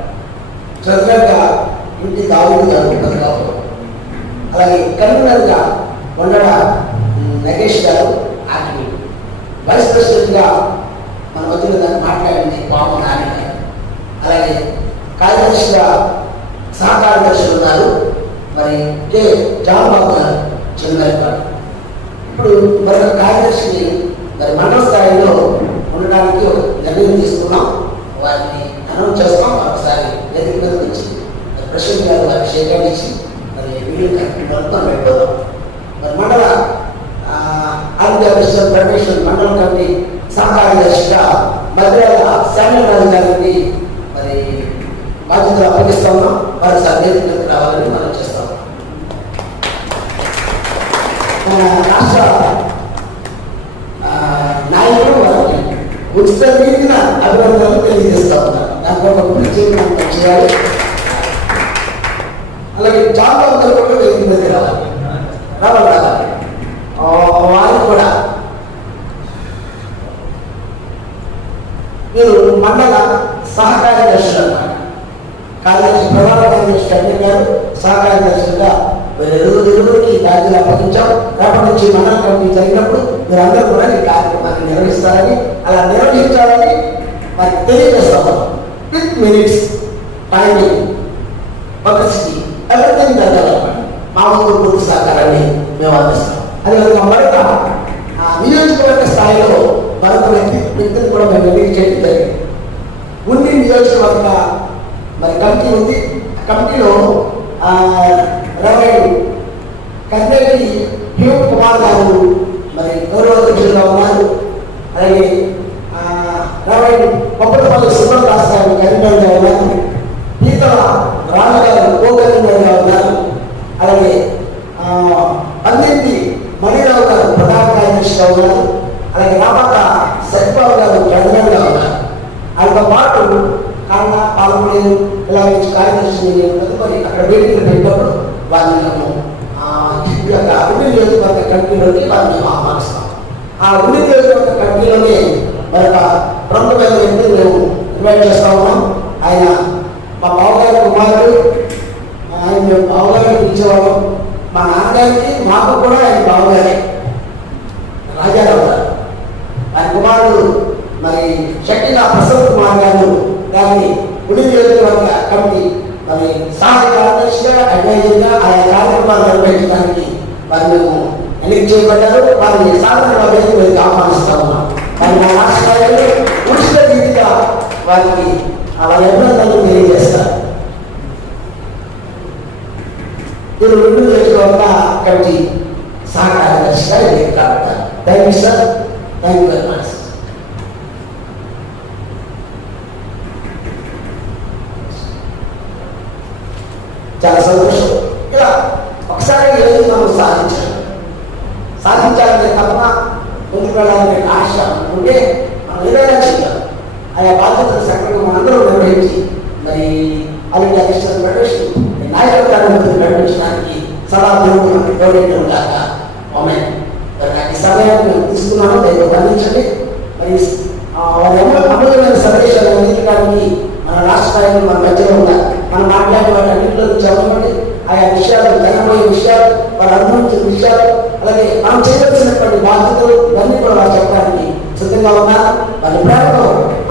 ట్రెజరర్గా ఇంటి దావుడు గారు కథకాపురం, అలాగే కన్వీనర్గా వండడ నగేష్ గారు ఆర్మీ, వైస్ ప్రెసిడెంట్గా మన వచ్చిన దాన్ని మాట్లాడింది పాము నాని గారు, అలాగే కార్యదర్శిగా సహకార్యదర్శులు ఉన్నారు మరి కె జాన్బాబు గారు చంద్రపాడు. ఇప్పుడు మరొక కార్యదర్శిని మరి మండల స్థాయిలో ఉండడానికి ఒక నిర్ణయం తీసుకున్నాం. వారిని అనౌన్స్ చేస్తాం. ఒకసారి వేదిక మీద నుంచి ప్రెసిడెంట్ గారు వారికి షేక్ ఇచ్చి మరి వీడియో మొత్తం వెళ్ళిపోదాం. మరి మండల ఆరోగ్య మిషన్ ప్రమేషన్ మండల కమిటీ సహకార్యదర్శిగా మధ్యాల శామ్యుల్ రాజు గారికి మరి బాధ్యతలు అప్పగిస్తా ఉన్నాం. వారి సార్ వేదిక రావాలని మనం చేస్తాం. మన రాష్ట్ర నాయకులు వారికి ఉచిత రీతిన అభినందనలు తెలియజేస్తా ఉన్నారు. దాంట్లో ఒక ప్రత్యేకం చేయాలి. అలాగే చాలా కూడా వేదిక మీద రావాలి. వారు కూడా మీరు మండల సహకార్యదర్శులు అన్నమాట. కార్యదర్శి ప్రధాన కార్యదర్శి కన్వీనర్ గారు సహకార్యదర్శులుగా ఇరువురికి బాధ్యతలు అప్పగించాం. రేపటి నుంచి మండల కమిటీ జరిగినప్పుడు మీరు అందరూ కూడా ఈ కార్యక్రమాన్ని నిర్వహిస్తారని, అలా నిర్వహించాలని మరి తెలియజేస్తాం. 5 minutes టైమింగ్, పబ్లిసిటీ, ఎవరిథింగ్ జరగాలన్నమాట. మా ముందు పూర్తి సహకారాన్ని మేము అందిస్తాం. అదేవిధంగా మరొక నియోజకవర్గ స్థాయిలో మరొక వ్యక్తిని కూడా మేము ఎన్నిక చేయడం జరిగింది. ఉండి నియోజకవర్గ మరి కమిటీ ఉంది. ఆ కమిటీలో రెవరెండ్ కర్ణేటి హ్యూమ్ కుమార్ గారు మరి గౌరవ అధ్యక్షులుగా ఉన్నారు. అలాగే రెవరెండ్ కొప్పలపల్లి సుబ్రహ్మదాస్ గారు కన్వీనర్గా ఉన్నారు. పీతల రాజు గారు కో కన్వీనర్గా ఉన్నారు. అలాగే పందింటి మణిరావు గారు ప్రధాన కార్యదర్శిగా ఉన్నారు. అలాగే రామాక సత్యబాబు గారు ట్రెజరర్గా ఉన్నారు. ఆయనతో పాటు కాండ పాల్గొనేరు ఇలాంటి కార్యదర్శి తదుపరి అక్కడ వేదికలు పెట్టినప్పుడు వారిని మేము ఈ యొక్క ఉండి నియోజకవర్గ కమిటీలోకి వారిని మేము ఆహ్వానిస్తాం. ఆ ఉండి నియోజకవర్గ కమిటీలోనే మరొక ప్రముఖమైన వ్యక్తిని మేము ఇన్వైట్ చేస్తా ఉన్నాం. ఆయన మా బావగారి కుమారుడు. ఆయన మేము బావగారిని పిలిచేవాళ్ళం. మా నాన్నగారికి మాకు కూడా ఆయన బావగారే, రాజారావు గారు. ఆయన కుమారుడు మరి శక్తిగా ప్రసన్న కుమార్ గారు దాన్ని ఉండి నియోజకవర్గ కమిటీ మరి సహాయ కార్యదర్శిగా అడ్వైజర్గా ఆయా కార్యక్రమాలు నిర్వహించడానికి వారు మేము ఎన్నిక చేయబడ్డారు. వారిని సాధారణ వేదిక ఆహ్వానిస్తా ఉన్నాం. వారి మా రాష్ట్ర స్థాయిలో ఉచిత రీతిగా వారికి వారి అభినందనలు తెలియజేస్తారు. మీరు రెండు నియోజకవర్గ కమిటీ సహకార్యదర్శిగా ఎన్నిక కాబట్టారు. Thank you sir. Thank you very much. చాలా సంతోషం. ఇలా ఒకసారి ఏది మనం సాధించాలనే తప్ప ముందుకు వెళ్ళాలనే ఆశ ఉంటే మనం ఏదైనా చేయాలి. ఆయా బాధ్యతలు సక్రమంగా మనందరూ నిర్వహించి మరి అలాగే అధిష్టాన ప్రవేశం నాయకత్వాన్ని నడిపించడానికి సదా దేవుడు తోడేయడం కాక ఆమె నాకు ఈ సమయాన్ని మేము తీసుకున్నాను. దయతో వర్ణించండి. మరి వారి అమూల్యమైన సందేశాలు అందించడానికి మన రాష్ట్ర స్థాయిలో మన మధ్యలో ఉన్నారు. మనం మాట్లాడే వాటి అన్నింటిలో చదవండి. ఆయా విషయాలు, జరగబోయే విషయాలు, వారు అనుభవించిన విషయాలు, అలాగే మనం చేయవలసినటువంటి బాధ్యతలు ఇవన్నీ కూడా వారు చెప్పడానికి సిద్ధంగా ఉన్నారు. వారి ప్రేమతో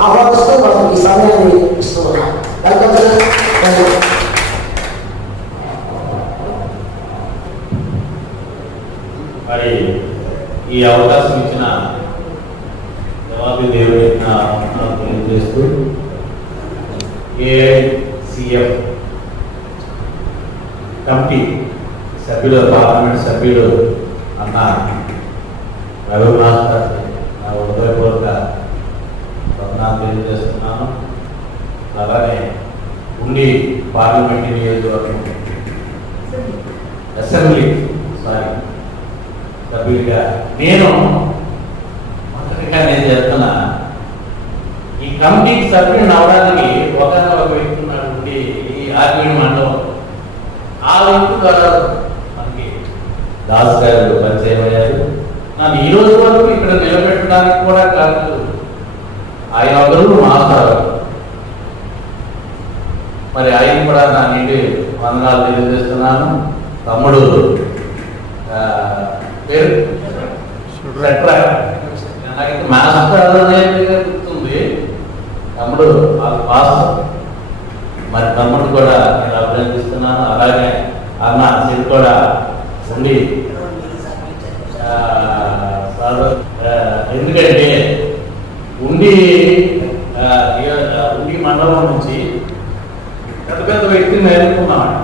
ఆహ్వానిస్తూ వాళ్ళకి ఈ సమయాన్ని ఇస్తూ ఉన్నారు. మరి ఈ అవకాశం ఇచ్చిన జవాబీ దేవుడికి తెలియజేస్తూ ఏఐసిఎఫ్ కమిటీ సభ్యులు, పార్లమెంట్ సభ్యుడు అన్న రఘునాథ్ గారికి నా హృదయపూర్వక వందనాలు తెలియజేస్తున్నాను. అలాగే ఉండి పార్లమెంట్ నియోజకవర్గం అసెంబ్లీ సభ్యుడిగా నేను మొదటిగా చేస్తున్నా. ఈ కమిటీకి సభ్యుడిని అవడానికి ఒక వ్యక్తి ఉన్నాడు ఈ ఆర్మీ మండలం. ఆ వ్యక్తి ద్వారా మనకి దాస్ గారు పరిచయం అయ్యారు. నన్ను ఈ రోజు వరకు ఇక్కడ నిలబెట్టడానికి కూడా కాదు, ఆయన ఒకరు మాట్లాడారు. మరి ఆయన కూడా నా నీటి వందనాలు తెలియజేస్తున్నాను. తమ్ముడు పేరు నాకైతే మాస్టర్ అనేది గుర్తుంది. తమ్ముడు మాస్టర్. మరి తమ్ముడు కూడా నేను అభినందిస్తున్నాను. అలాగే అన్న సిరి కూడా ఉండి, ఎందుకంటే ఉండి మండలం నుంచి పెద్ద పెద్ద వ్యక్తిని ఎన్నుకున్నాను.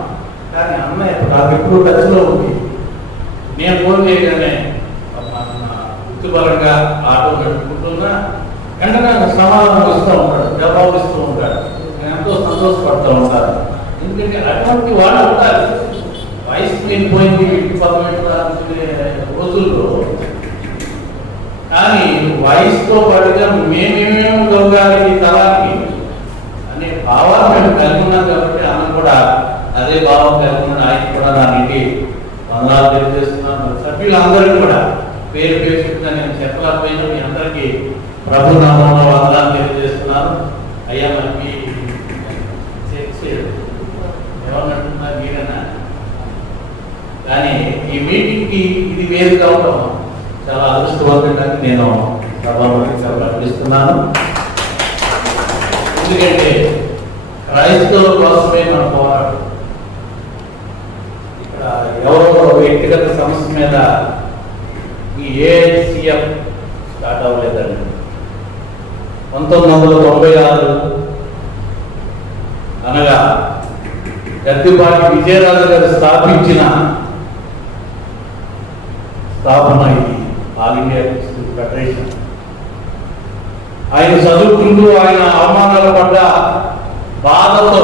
కానీ అన్న నాకు ఎప్పుడు టచ్లో ఉంది. నేను ఫోన్ చేయగానే వృత్తిపరంగా ఆటో నడుపుకుంటున్నా వెంటనే సమాధానం ఇస్తూ ఉంటాడు, జవాబు ఇస్తూ ఉంటాడు. నేను ఎంతో సంతోషపడుతూ ఉంటాను. ఎందుకంటే అటువంటి వాళ్ళు ఉంటారు. వయసు నేను పోయింది అనుకునే రోజుల్లో, కానీ వయసుతో పాటుగా మేమేమేమి దొరకాలి ఈ తరానికి అనే భావాలు మేము కలిగి ఉన్నాం. కాబట్టి అన్న కూడా అదే భావం కలిగి ఉన్న ఆయన కూడా నా నీటి వందనాలు తెలియజేస్తున్నాను. సభ్యులందరూ కూడా పేరు పేరుగా నేను చెప్పలేకపోయినా మీ అందరికీ ప్రభు నామంలో వందనాలు తెలియజేస్తున్నాను. అయ్యా మనకి ఏమన్నట్టున్నారు మీరన్నా, కానీ ఈ మీటింగ్కి ఇది వేరు కావడం చాలా అదృష్టవంతంగా నేను ప్రకటిస్తున్నాను. ఎందుకంటే క్రైస్తవుల కోసమే మన పోరాటం. ఇక్కడ ఎవరో వ్యక్తిగత సమస్య మీద ఈ ఏఐసిఎఫ్ స్టార్ట్ అవ్వలేదండి. 1996 అనగా గద్దిపాటి విజయరాజు గారు స్థాపించిన స్థాపన ఇది ఆల్ ఇండియా క్రిస్టియన్ ఫెడరేషన్. ఆయన చదువుకుంటూ ఆయన అవమానాలు పడ్డ బాధతో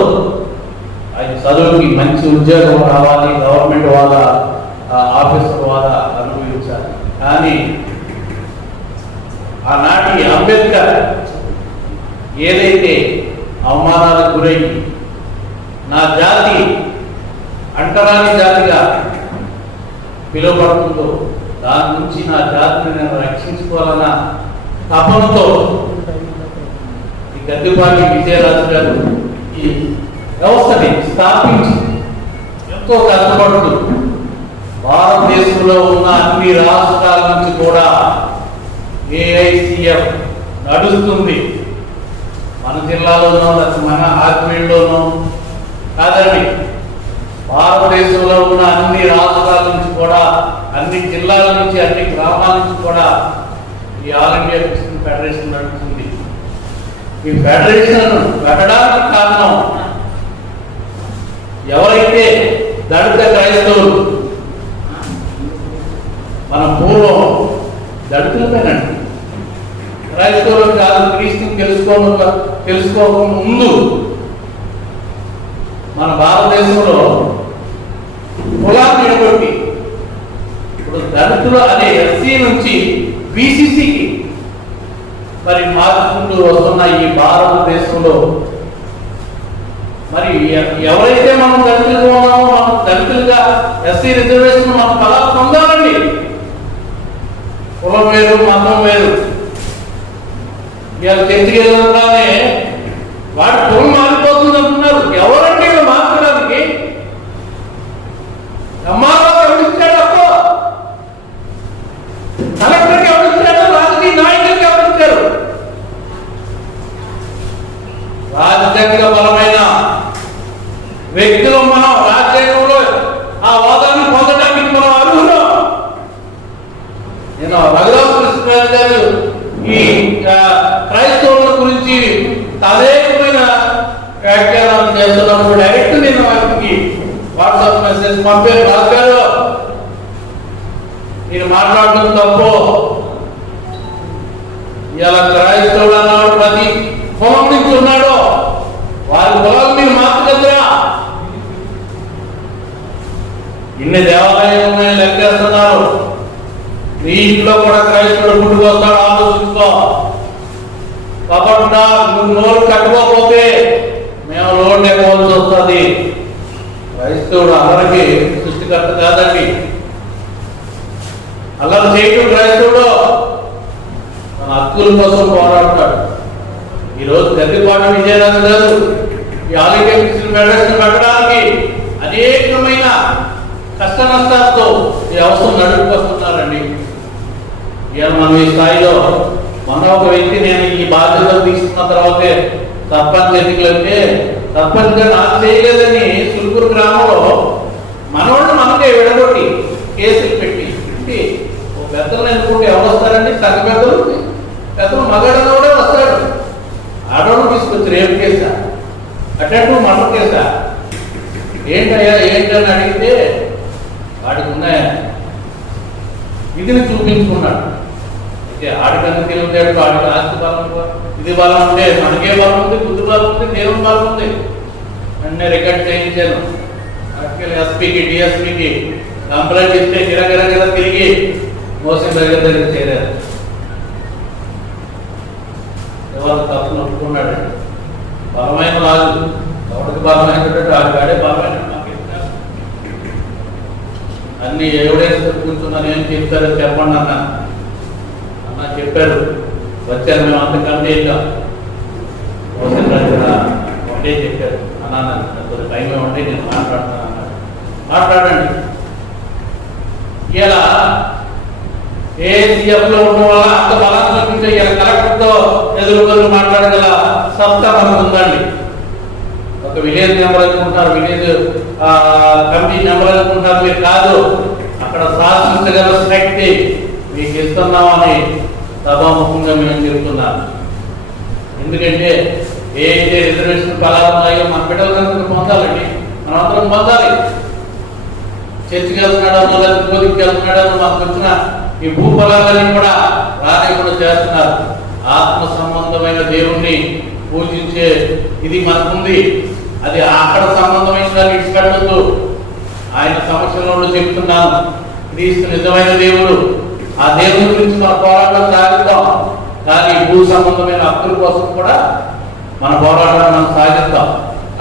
ఆయన చదువుకి మంచి ఉద్యోగం రావాలి, గవర్నమెంట్ వాళ్ళ ఆఫీసర్ వాళ్ళ అనుభవించాలి. కానీ ఆనాటి అంబేద్కర్ ఏదైతే అవమానాలకు గురై నా జాతి అంటరాని జాతిగా పిలువబడుతుందో దాని నుంచి నా జాతిని నేను రక్షించుకోవాలన్న తపనతో ఈ గద్దిపాటి విజయరాజు గారు ఈ వ్యవస్థని స్థాపించి ఎంతో కష్టపడుతూ భారతదేశంలో ఉన్న అన్ని రాష్ట్రాల నుంచి కూడా ఏఐసిఎఫ్ నడుస్తుంది. మన జిల్లాలోనో మన ఆర్మీలోనో కాదండి, భారతదేశంలో ఉన్న అన్ని రాష్ట్రాల నుంచి కూడా, అన్ని జిల్లాల నుంచి, అన్ని గ్రామాల నుంచి కూడా ఈ ఆల్ ఇండియా క్రిస్టియన్ ఫెడరేషన్ నడుస్తుంది. ఈ ఫెడరేషన్ పెట్టడానికి కారణం ఎవరైతే దళిత క్రైస్తవులు మన పూర్వం దళితులపైనండి, క్రైస్తవులు కాదు, క్రీస్తుని తెలుసుకోక ముందు మన భారతదేశంలో కులాన్ని నిలబెట్టి ఇప్పుడు దళితులు అనే ఎస్సీ నుంచి బీసీసీకి మరి మార్చుకుంటూ వస్తున్న ఈ భారతదేశంలో మరి ఎవరైతే మనం దళితులుగా ఉన్నామో, మనం దళితులుగా ఎస్సీ రిజర్వేషన్ మనం ఫలా పొందాలండి. కులం వేరు, మతం వేరు. ఇవాళ చర్చకి వెళ్ళగానే వాడి కులం మారిపోతుంది అంటున్నారు. ఎవరంటే మార్చడానికి వ్యక్తులు మనం రాజ్యాంగంలో ఆ హోదాను పొందడానికి మనం అర్హులు. నేను రఘురామ కృష్ణరాజు గారు ఈ క్రైస్తవుల గురించి తదేకమైన వ్యాఖ్యానాలు చేస్తున్నప్పుడు డైరెక్ట్ నేను వారికి వాట్సాప్ మెసేజ్ పంపాను. రాజు గారు, నేను మాట్లాడడం తప్పు. ఇలా క్రైస్తవుడు అన్నాడు ప్రతి కులం నుంచి ఉన్నాడు, వారి కులాలు మీరు మార్చగలరా? ఇన్ని దేవాలయాలు ఉన్నాయని లెక్కేస్తున్నారు. మీ ఇంట్లో కూడా క్రైస్తవుడు పుట్టుకొస్తాడు, ఆలోచించుకో. కాబట్టి నువ్వు నోరు కట్టుకోకపోతే మేము రోడ్డు ఎక్కవలసి వస్తుంది. క్రైస్తవుడు అందరికీ సృష్టికర్త కాదండి. అల్లరి చేయటం క్రైస్తవుడు మన హక్కుల కోసం పోరాడతాడు. ఈరోజు గద్దిపాటి విజయరాజు గారు ఈ ఆలికేషన్ ఫెడరేషన్ పెట్టడానికి అనేకమైన కష్ట నష్టాలతో ఈ అవసరం నడుపుకొస్తున్నారండి. ఇవాళ మనం ఈ స్థాయిలో మన ఒక వ్యక్తి నేను ఈ బాధ్యతలు తీసుకున్న తర్వాతే సర్పంచ్ ఎన్నికలంటే సర్పంచ్గా నాకు చేయలేదని సుల్పూర్ గ్రామంలో మనోళ్ళు మనకే విడగొట్టి కేసులు పెట్టి ఓ పెద్దలు ఎన్నుకుంటే ఎవరు వస్తారండి? సంఘ పెద్దలు. పెద్దలు మగాడని కూడా వస్తాడు. ఆడవాళ్ళు తీసుకొచ్చి రేపు కేసా, అటెండ్ మర్డర్ కేసా, ఏంటయ్యా ఏంటని అడిగితే వాడికి ఉన్నాయా ఇదిని చూపించుకున్నాడు. అయితే ఆడికన్నా తెలివితేడు, ఆడికి ఆస్తి బలం, ఇది బలం ఉంటే మనకే బలం ఉంది, బుద్ధి బలం ఉంది, దేవుని బలం ఉంది. అన్నీ రికార్డ్ చేయించాను. ఎస్పీకి డిఎస్పీకి కంప్లైంట్ ఇస్తే గిరగిర తిరిగి మోసం దగ్గర చేరారు. ఎవరు తప్పును ఒప్పుకున్నాడు. బలమైన రాజు ఎవరికి బలమైనటువంటి ఆడికాడే బలమైన అన్ని ఎవిడెన్స్ కూర్చున్నాను. ఏం చెప్తారో చెప్పండి అన్న చెప్పారు. వచ్చారు. మేము అంతకంటే ఒకటే చెప్పారు, అన్న కొద్ది టైం ఉంటే నేను మాట్లాడుతాను అన్నారు. మాట్లాడండి. ఇలా ఏసీఎఫ్ లో ఉన్న వల్ల అంత బలం చూపించే ఇలా కలెక్టర్తో ఎదురు మాట్లాడగల సత్తా మనకు ఉందండి. ఒక విలేజ్ నెంబర్ అనుకుంటారు, విలేజ్ కమిటీ నెంబర్ అనుకుంటారు. మీరు కాదు, అక్కడ శాసించగల శక్తి మీకు ఇస్తున్నామని సభాముఖంగా మేము చెప్తున్నాను. ఎందుకంటే ఏదైతే రిజర్వేషన్ ఫలాలు ఉన్నాయో మన బిడ్డలందరూ పొందాలండి. మనం అందరం పొందాలి. చర్చికి వెళ్తున్నాడు, లేదా కోదికి వెళ్తున్నాడు, మనకు వచ్చిన ఈ భూఫలాలన్నీ కూడా రానికుండా చేస్తున్నారు. ఆత్మ సంబంధమైన దేవుణ్ణి పూజించే ఇది మనకుంది. అది అక్కడ సంబంధమైన దాన్ని ఇచ్చిపెట్టద్దు. ఆయన సమక్షంలో చెప్తున్నాను, క్రీస్తు నిజమైన దేవుడు. ఆ దేవుని గురించి మన పోరాటం సాగిద్దాం. కానీ భూ సంబంధమైన హక్కుల కోసం కూడా మన పోరాటాన్ని మనం సాగిద్దాం.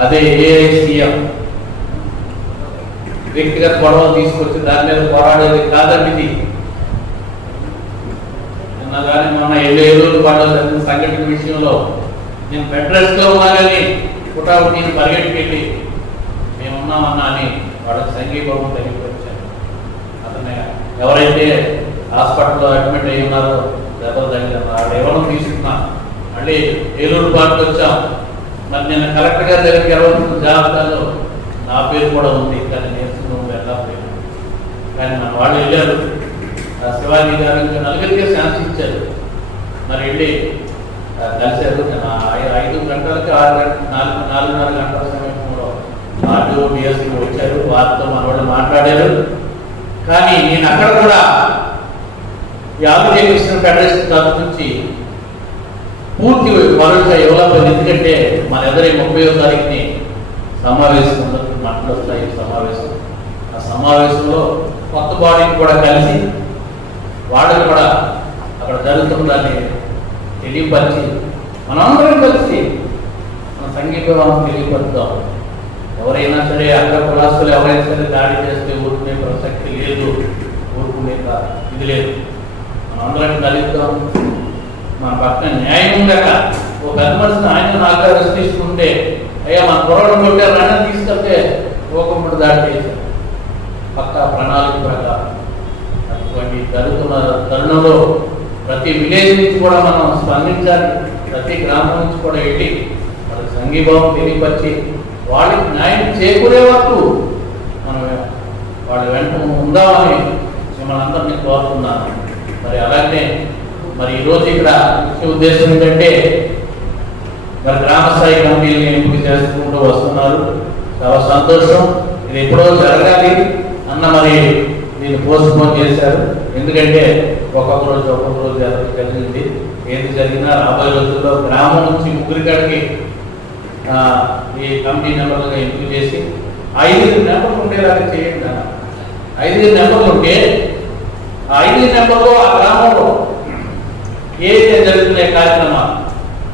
అదే ఏఐసిఎం. వ్యక్తిగత గొడవలు తీసుకొచ్చి దాని మీద పోరాడేది కాదండి ఇది. నిన్న కానీ మొన్న ఏలూరు పడ్డ సంఘటన విషయంలో నేను ఫెడరెస్ట్ లో ఉన్నానని పుటావుటీని పరిగెట్టుకెళ్ళి మేమున్నామన్నా అని వాళ్ళకి సంఘీభావం తగ్గిపోయాను. అతను ఎవరైతే హాస్పిటల్లో అడ్మిట్ అయ్యి ఉన్నారో దెబ్బలు తగిన ఎవరో తీసుకున్నా మళ్ళీ ఏలూరు పార్టీకి వచ్చాం. మరి నేను కలెక్టర్ గారి దగ్గరికి వెళ్ళవలసిన జాబితాలో నా పేరు కూడా ఉంది, కానీ నేను వెళ్ళకపోయాను. కానీ మన వాళ్ళు వెళ్ళారు. శివాజీ గారు ఇంకా నలుగురికే శాంతి ఇచ్చారు. మరి వెళ్ళి కలిశారు. నేను 5 గంటలకి 4:30 గంటల సమయంలో ఆర్డీఓ డిఎస్పీ వచ్చారు. వారితో మన వాళ్ళు మాట్లాడారు. కానీ నేను అక్కడ కూడా ఈ ఆంధ్రప్రదేశ్ ఫెడరేషన్ తరఫు నుంచి పూర్తి భరోసా ఇవ్వలేకపోయింది. ఎందుకంటే మన ఎదురు 30వ తారీఖుని సమావేశం మాటలు వస్తాయి. సమావేశం, ఆ సమావేశంలో కొత్త బాడీని కూడా కలిసి వాళ్ళని కూడా అక్కడ జరుగుతున్న దాన్ని తెలియపరిచి మనందరం కలిసి మన సంఘీభావం తెలియపరుద్దాం. ఎవరైనా సరే అగ్ర కులాస్తులు ఎవరైనా సరే దాడి చేస్తే ఊరుకునే ప్రసక్తి లేదు, ఊరుకునే ఇది లేదు. మనందరం కలుద్దాం. మన పక్కన న్యాయం ఉండక ఒక పెద్ద మనిషిని ఆయన నాకు అరెస్ట్ తీసుకుంటే అయ్యా మన పొరవడం కొట్టారు ఆయన తీసుకెళ్తే ఓకముడు దాడి చేశారు. పక్క ప్రణాళిక ప్రకారం అటువంటి జరుగుతున్న తరుణంలో ప్రతి విలేజ్ నుంచి కూడా మనం స్పందించాలి. ప్రతి గ్రామం నుంచి కూడా వెళ్ళి వాళ్ళకి సంఘీభావం తెలియపరిచి వాళ్ళకి న్యాయం చేకూరే వరకు మనం వాళ్ళ వెంట ఉందామని మిమ్మల్ని అందరినీ కోరుతున్నాను. మరి అలాగే మరి ఈరోజు ఇక్కడ ముఖ్య ఉద్దేశం ఏంటంటే మరి గ్రామ స్థాయి కమిటీని ఎంపిక చేసుకుంటూ వస్తున్నారు. చాలా సంతోషం. ఇది ఎప్పుడో జరగాలి అన్న మరి దీన్ని పోస్ట్ పోన్ చేశారు. ఎందుకంటే ఒక్కొక్క రోజు జరిగింది. ఏది జరిగినా రాబోయే రోజుల్లో గ్రామం నుంచి ముగ్గురికాడికి ఈ కమిటీ నెంబర్లుగా ఎంపిక చేసి 5 నెంబర్లు ఉండేలాగా చేయండి. 5 నెంబర్లు ఉంటే ఆ 5 నెంబర్లు ఆ గ్రామంలో ఏదైతే జరుగుతున్నాయి కార్యక్రమాలు,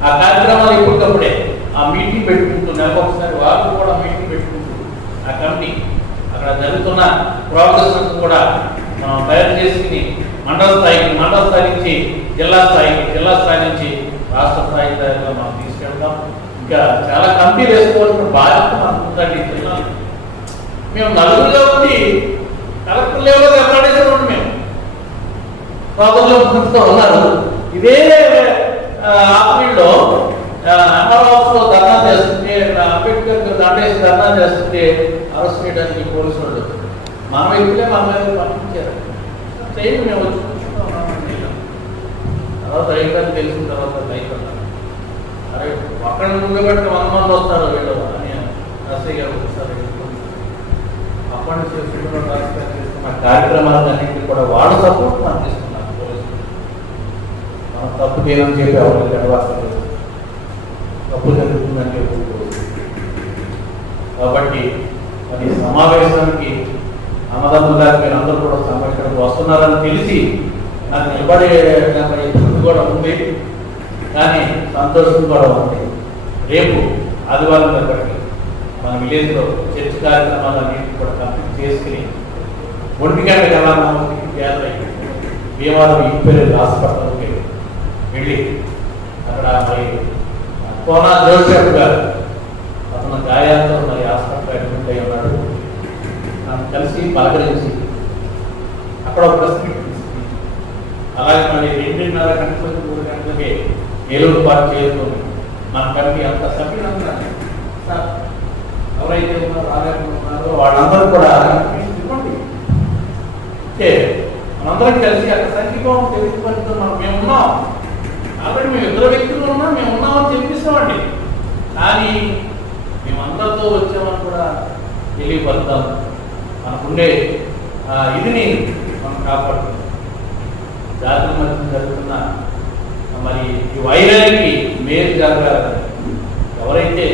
ఆ కార్యక్రమాలు ఎప్పటికప్పుడే ఆ మీటింగ్ పెట్టుకుంటూ నెలకు ఒకసారి వాళ్ళు కూడా మీటింగ్ పెట్టుకుంటూ ఆ కమిటీ అక్కడ జరుగుతున్న ప్రోగ్రెస్ కూడా మనం తయారు చేసుకుని మండల స్థాయి నుంచి జిల్లా స్థాయి నుంచి రాష్ట్ర స్థాయి దాకా మనం తీసుకెళ్తాం. ఇంకా చాలా కమిటీలు వేసుకోవాల్సిన బాధ్యత మనకు ఉందండి. జిల్లాలో మేము నలుగురిలో ఉండి కలెక్టర్ లెవెల్లో దెబ్బలాడేసారు. మేము సోదరులు ఉన్నారు. ఇదే ఆఫీల్లో అమరావతిలో ధర్నా చేస్తుంటే, అంబేద్కర్ దండేసి ధర్నా చేస్తుంటే అరెస్ట్ చేయడానికి పోలీసు వాళ్ళు మన వ్యక్తులే మన మీద పంపించారు. చేయండి, మేము వచ్చి తర్వాత రైతాన్ని తెలిసిన తర్వాత రైతున్నారు. అరే అక్కడ ముందుబెట్టి 100 మంది వస్తారు వీళ్ళు అని ఎస్ఐ గారు ఒకసారి అప్పటి నుంచి చేస్తున్న కార్యక్రమాలన్నింటినీ కూడా వాళ్ళ సపోర్ట్ మనం తీసుకున్నాం. పోలీసులు మనం తప్పు చేయమని చెప్పి ఎవరికి అడవాల్సింది, తప్పు జరుగుతుందని చెప్పి. కాబట్టి మరి సమావేశానికి అన్నదమ్ముల గారు మీరు అందరూ కూడా ఇక్కడికి వస్తున్నారని తెలిసి నాకు నిలబడే ఇబ్బంది కూడా ఉంది, కానీ సంతోషం కూడా ఉంది. రేపు ఆదివారం దగ్గరికి మన విలేజ్లో చర్చ్ కార్యక్రమాలన్నింటినీ కూడా కంప్లీట్ చేసుకుని ఒంటిగంట గలామాకి గ్యాదర్ అయ్యి భీమవరం ఇంపీరియల్ హాస్పిటల్కి వెళ్ళి అక్కడ మరి కోనా జోసెఫ్ గారు అతను గాయాలతో మరి హాస్పిటల్ అడ్మిట్ అయి ఉన్నాడు. నన్ను కలిసి పలకరించి అక్కడ ఒక ప్రెస్ మీట్ తీసుకుని అలాగే మరి 2:30 గంటలకు 3 గంటలకి ఏలూరు పార్క్ చేరుకొని మన కమిటీ అంత సభ్యులంతా ఎవరైతే ఉన్నారో రాలేకున్నారో వాళ్ళందరూ కూడా ఇవ్వండి. మనందరం కలిసి అక్కడ సంఘీభావం తెలియపడుతూ మేము ఉన్నాం. కాబట్టి మేము 2 వ్యక్తులు ఉన్నాం, మేము ఉన్నామని చెప్పిస్తామండి. కానీ మేమందరితో వచ్చామని కూడా తెలియపడతాం. మనకుండే ఇదిని మనం కాపాడుతున్నాం. జాతుల మధ్య జరుగుతున్న మరి ఈ వైరానికి మేలు జరగాలి. ఎవరైతే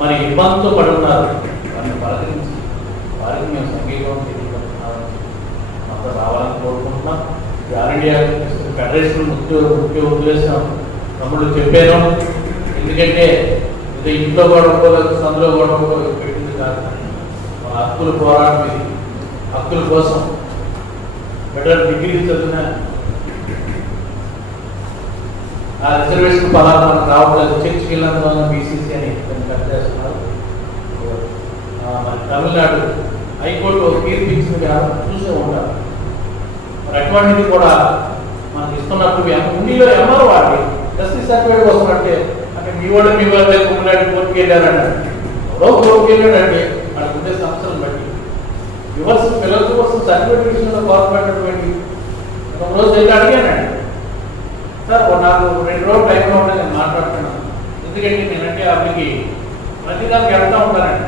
మరి ఇబ్బందితో పడి ఉన్నారు వారిని పలకరించి వారికి మేము సంఘీభావం తెలియపడుతున్నామని అంతా రావాలని కోరుకుంటున్నాం. ఆల్ ఇండియా ఫెడరేషన్ ముఖ్య ఉద్దేశం తమ్ముళ్ళు చెప్పాను. ఎందుకంటే ఇది ఇంట్లో గొడవకోలేదు, సందులో గొడవకోలేదు పెట్టింది కాదు. మన హక్కుల పోరాటం ఇది. హక్కుల కోసం ఫెడరల్ డిగ్రీ చదివిన ఆ రిజర్వేషన్ పదాలు మనకు రావట్లేదు. చర్చకి వెళ్ళినందువల్ల బీసీసీ అని కట్ చేస్తున్నారు. మరి తమిళనాడు హైకోర్టు తీర్పు ఇచ్చింది చూసే ఉంటారు. మరి అటువంటిది కూడా మనకి ఇస్తున్నప్పుడు ఉండిలో ఎంఆర్ వాడి జస్టిస్ సర్టిఫికేట్ వస్తున్నట్టే అంటే మీ వాళ్ళే కుమ్మలాంటి కోర్టుకి వెళ్ళారన్నాడు. ఎవరో కోర్టుకి వెళ్ళాడంటే వాళ్ళకి ఉండే సంస్థలను బట్టి పిల్లల కోసం సర్టిఫికేట్ విషయంలో కోరపడినటువంటి ఒక రోజు వెళ్ళి అడిగానండి, సార్ నాకు 2 రోజులు టైంలో ఉంటే నేను మాట్లాడుతున్నాను. ఎందుకంటే నేనంటే అప్పటికి ప్రతిదానికి వెళ్తూ ఉంటానండి.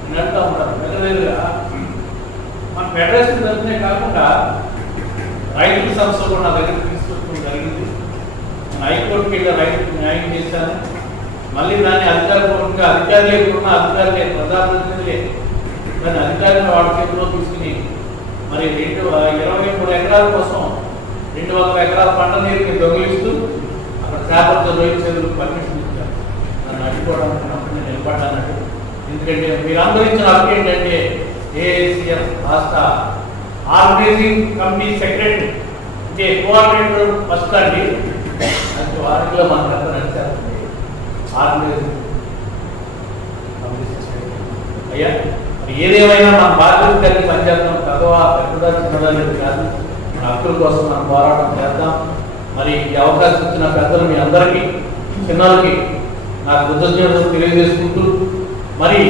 నేను వెళ్తూ ఉంటాను దగ్గర మన ఫెడరేషన్ తరఫునే కాకుండా రైతుల సంస్థ కూడా నా దగ్గర తీసుకొచ్చడం జరిగింది. నేను హైకోర్టుకి వెళ్ళి రైతులకు న్యాయం చేశాను. మళ్ళీ దాన్ని అధికారులే ఉన్న అధికారులే ప్రజాప్రతినిధులే దాన్ని అధికారులను వాడి చేతిలో తీసుకుని మరి 23 ఎకరాల కోసం 200 ఎకరాల పంట నీరుని దొంగిలిస్తూ అక్కడ చేపలతో రోహించేందుకు పర్మిషన్ ఇచ్చారు. నన్ను అడ్డుకోవడానికి అప్పుడు నిలబడ్డానంటే ఎందుకంటే మీరు అందరూ ఇచ్చిన హక్కు ఏంటంటే ఏఐసిఎఫ్ రాష్ట్ర ఆర్గనైజింగ్ కమిటీ సెక్రటరీ అంటే కోఆర్డినేటర్ ఫస్ట్ అండి. అది వారిలో మనకు అంతా నడిచారు. ఆర్గనైజింగ్ కమిటీ సెక్రటరీ అయ్యా మరి ఏదేమైనా మన బాధ్యత కలిగి పనిచేద్దాం. పెద్దవా పెద్దదా చిన్నదా కాదు, మన హక్కుల కోసం మనం పోరాటం చేద్దాం. మరి ఈ అవకాశం ఇచ్చిన పెద్దలు మీ అందరికీ చిన్నలకి నాకు కృతజ్ఞతలు తెలియజేసుకుంటూ మరి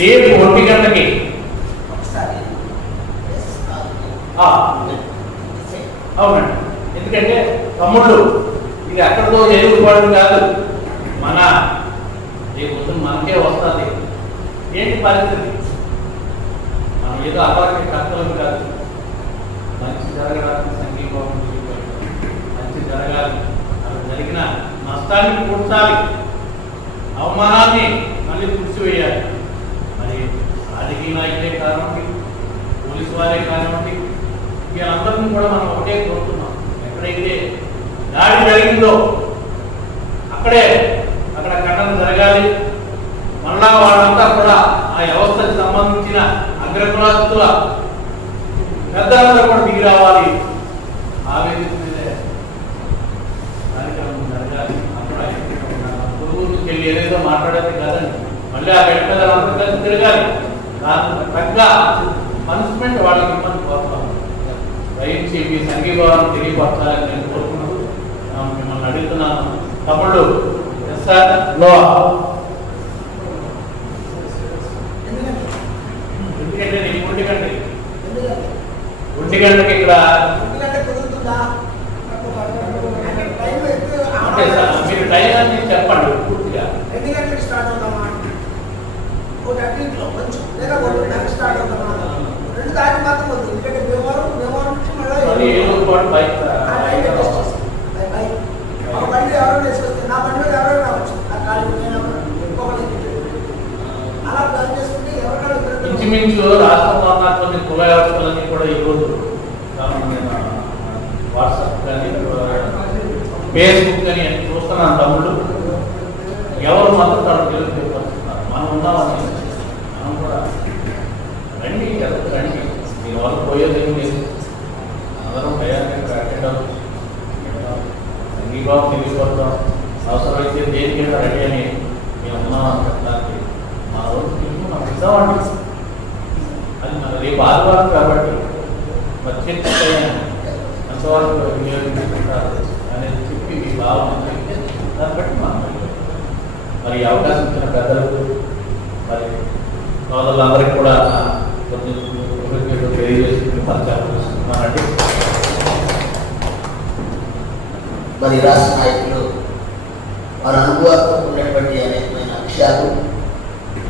రేపు 1 గంటకి ఒకసారి అవునండి. ఎందుకంటే తమ్ముళ్ళు ఇది అక్కడితో ఎదుగుపడదు కాదు, మన రేపు మనకే వస్తుంది. ఏంటి పరిస్థితి? మనం ఏదో అపార్ట్మెంట్ కర్తలు కాదు. మంచి జరగడానికి సంఘీభావం, మంచి జరగాలి. అది జరిగిన నష్టాన్ని పూడ్చాలి, అవమానాన్ని మళ్ళీ పూడ్చివేయాలి. మరి రాజకీయ నాయకులే కానివ్వండి, పోలీసు వారే కానివ్వండి, వీళ్ళందరినీ కూడా మనం ఒకటే కోరుతున్నాం. ఎక్కడైతే దాడి జరిగిందో అక్కడ ఖండన జరగాలి. మళ్ళా వాళ్ళంతా కూడా ఆ వ్యవస్థకు సంబంధించిన అగ్రకులాస్తుల పెద్దలందరూ కూడా దిగి రావాలి. ఆ వేదిక మీదే కార్యక్రమం జరగాలి. పొరుగురికి వెళ్ళి ఏదేదో మాట్లాడేది కాదండి. మళ్ళీ ఆ గడ్డ పెద్దలందరూ కలిసి తిరగాలి. దానికి తగ్గ పనిష్మెంట్ వాళ్ళకి ఇబ్బంది కోరుతాం. దయచేసి మీ సంఘీభావాన్ని తెలియపరచాలని నేను కోరుకున్నాను. మిమ్మల్ని అడుగుతున్నాను, తమ్ముళ్ళు ఎందుకంటే నేను 1 గంటకి ఇక్కడ అంటే సార్ మీరు టైం అని చెప్పండి పూర్తిగా. 2 గంటలకు స్టార్ట్ అవుతామా? 1:30 కొంచెం లేదా 1:30 స్టార్ట్ అవుతామా? 2 దాటి మాత్రం వద్దు. ఎందుకంటే వ్యవహారం నుంచి మళ్ళీ ఒక బండి ఎవరో వేసుకొస్తే నా బండి మీద ఎవరో రావచ్చు. ఆ ఖాళీ అలా ప్లాన్ చేసుకుంటే ఎవరికాలు ఇంచుమించు రాష్ట్రంలో ఉన్న కొన్ని కుల వ్యవస్థలన్నీ కూడా ఈరోజు వాట్సాప్ కానీ ఫేస్బుక్ కానీ చూస్తున్నాను తమ్ముళ్ళు. ఎవరు మాత్రం తను తెలియజేస్తున్నారు. మనం ఉన్నామని మనం కూడా రండి, రండి. మీ వాళ్ళు పోయేది ఏం లేదు. అందరం భయాన్ని అటెండ్ అవుతాం, సంఘీభావం తెలియపడతాం. అవసరమైతే దేనికైనా రెడీ అని మేము ఉన్నామని చెప్పడానికి మా రోజు తిరిగి మనం ఇద్దామండి. అది మన రేపు ఆదివారం కాబట్టి వచ్చే ఎంతవరకు వినియోగించుకుంటారు అనేది చెప్పి మీ భావన దాన్ని బట్టి మనం మరి అవకాశం ఇచ్చిన పెద్దలకు మరి సోదరులందరికీ కూడా కొంచెం కృతజ్ఞతలు తెలియజేసి పరిచయాలు. మరి రాష్ట్ర నాయకులు వారి అనుభవాలతో ఉన్నటువంటి అనేకమైన విషయాలు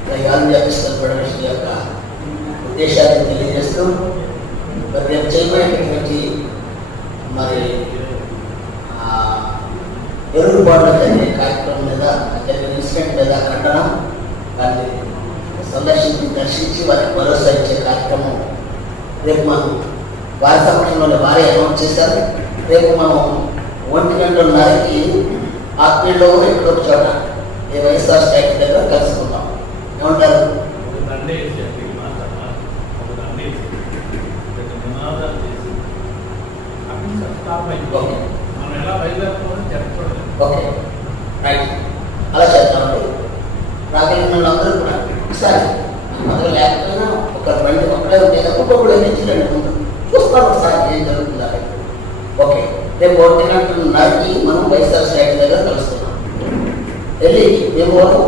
ఫెడరేషన్ యొక్క ఉద్దేశాలను తెలియజేస్తూ మరి రేపు చేయబడేటటువంటి మరి ఎరువుబాటులో జరిగే కార్యక్రమం మీద జరిగిన ఇన్సిడెంట్ మీద ఖండన, దాన్ని సందర్శించి దర్శించి వారికి భరోసా ఇచ్చే కార్యక్రమం రేపు మనం వారి సమక్షంలోనే వారే అనౌన్స్ చేశారు. రేపు మనం 1:30కి ఆత్మీయులో ఎక్కడో చోట ఏ వైఎస్ఆర్ స్టాట్యూ దగ్గర కలుసుకుందాం. ఏమంటారు? Okay, right. అలా చేద్దామండి. రాగలిగిన అందరూ కూడా ఒకసారి అందులో లేకపోయినా ఒక బండి ఒక్కడే ఉండేది ఒక్కొక్కడు నిలిచిరండి ముందు చూస్తాను ఒకసారి ఏం జరుగుతుందా. ఓకే, రేపు 1:30కి మనం వైఎస్ఆర్ స్టాట్యూ దగ్గర కలుస్తున్నాం. వెళ్ళి భీమవరం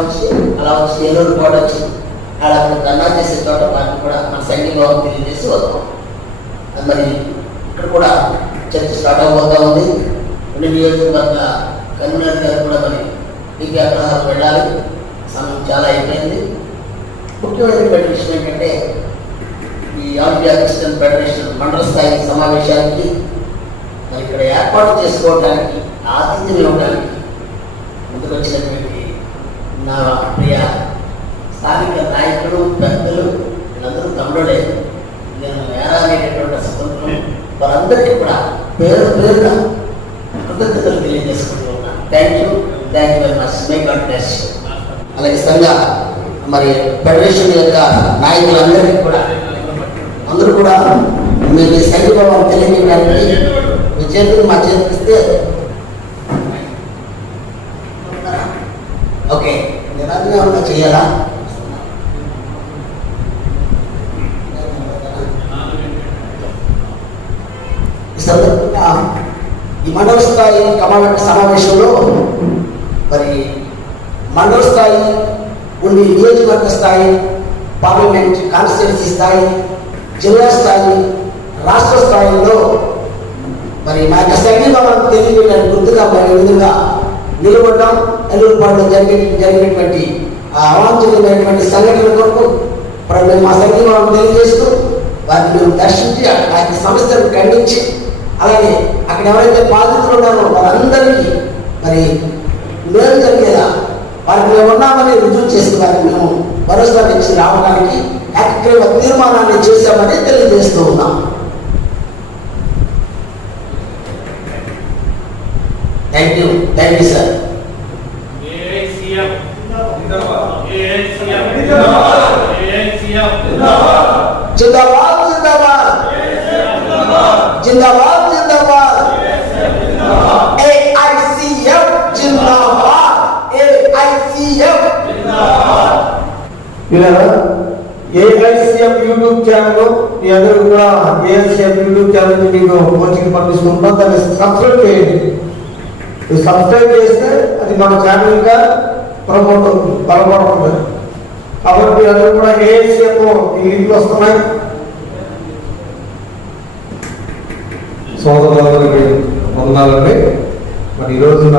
నుంచి అలా వచ్చి ఏలూరు కూడా వచ్చి అలా ధర్నా చేసే చోట వాటిని కూడా మన సంఘీభావం తెలియజేసి వస్తాం. మరి ఇక్కడ కూడా చర్చ స్టార్ట్ అవబోతా ఉంది. కొన్ని నియోజకవర్గ కన్వీనర్ గారు కూడా మరి మీకు అగ్రహాలు వెళ్ళాలి. సమయం చాలా అయిపోయింది. ముఖ్యమైనటువంటి విషయం ఏంటంటే ఈ ఆల్ ఇండియా క్రిస్టియన్ ఫెడరేషన్ మండల స్థాయి సమావేశానికి మరి ఇక్కడ ఏర్పాటు చేసుకోవడానికి ఆతిథ్యం ఇవ్వడానికి ముందుకు వచ్చినటువంటి నా ప్రియ స్థానిక నాయకులు, పెద్దలు, వీళ్ళందరూ తమ్ముడే. నేను వేరా అనేటటువంటి స్వతంత్రం వారందరికీ కూడా పేరు పేరుగా కృతజ్ఞతలు తెలియజేసుకుంటూ ఉన్నాను. Thank you very much. May God bless you. అలాగే సంఘ మరి ఫెడరేషన్ యొక్క నాయకులందరికీ కూడా అందరూ కూడా మీరు సంఘీభావం తెలియజేయడానికి మీ చేతులు మా చేతులు ఇస్తే ఓకే నిరాధంగా చేయాలా? ఈ సందర్భంగా ఈ మండల స్థాయి కమాండర్ సమావేశంలో మరి మండల స్థాయి ఉండి నియోజకవర్గ స్థాయి, పార్లమెంట్ కాన్స్టిట్యున్సీ స్థాయి, జిల్లా స్థాయి, రాష్ట్ర స్థాయిలో మరి మా యొక్క సంఘీభావాన్ని తెలియజేయడానికి గుర్తుగా మరి విధంగా నిలబడడం, ఎల్లూరుపాడులో జరిగినటువంటి అవాంఛనీయమైనటువంటి సంఘటనల కొరకు మేము మా సంఘీభావం తెలియజేస్తూ వారిని మేము దర్శించి ఆ సమస్యను ఖండించి, అలాగే అక్కడ ఎవరైతే బాధితులు ఉన్నారో వారందరికీ మరి మేలు జరిగేలా వారికి మేము ఉన్నామని రుజువు చేసి వారికి మేము భరోసా ఇచ్చి రావడానికి ఏకగ్రీవ తీర్మానాన్ని చేశామని తెలియజేస్తూ ఉన్నాం. Thank you sir. జిందాబాద్ జిందాబాద్ జిందాబాద్ జిందాబాద్ ఏఐసిఎఫ్ జిందాబాద్ ఏఐసిఎఫ్ జిందాబాద్. ఏఐసిఎఫ్ యూట్యూబ్ ఛానల్ మీ అందరూ కూడా ఏఐసిఎఫ్ యూట్యూబ్ ఛానల్ మీకు కోచింగ్ పంపిస్తుంటాం. దాన్ని సబ్స్క్రైబ్ చేయండి. సబ్స్క్రైబ్ చేస్తే అది మన ఛానల్గా ప్రమోట్ అవుతుంది, బలపడుతుంది. కాబట్టి మీరందరూ కూడా ఏఐసిఎఫ్ ఈ లింక్లు వస్తున్నాయి. సోదరులందరికీ వందనాలండి. మరి ఈరోజున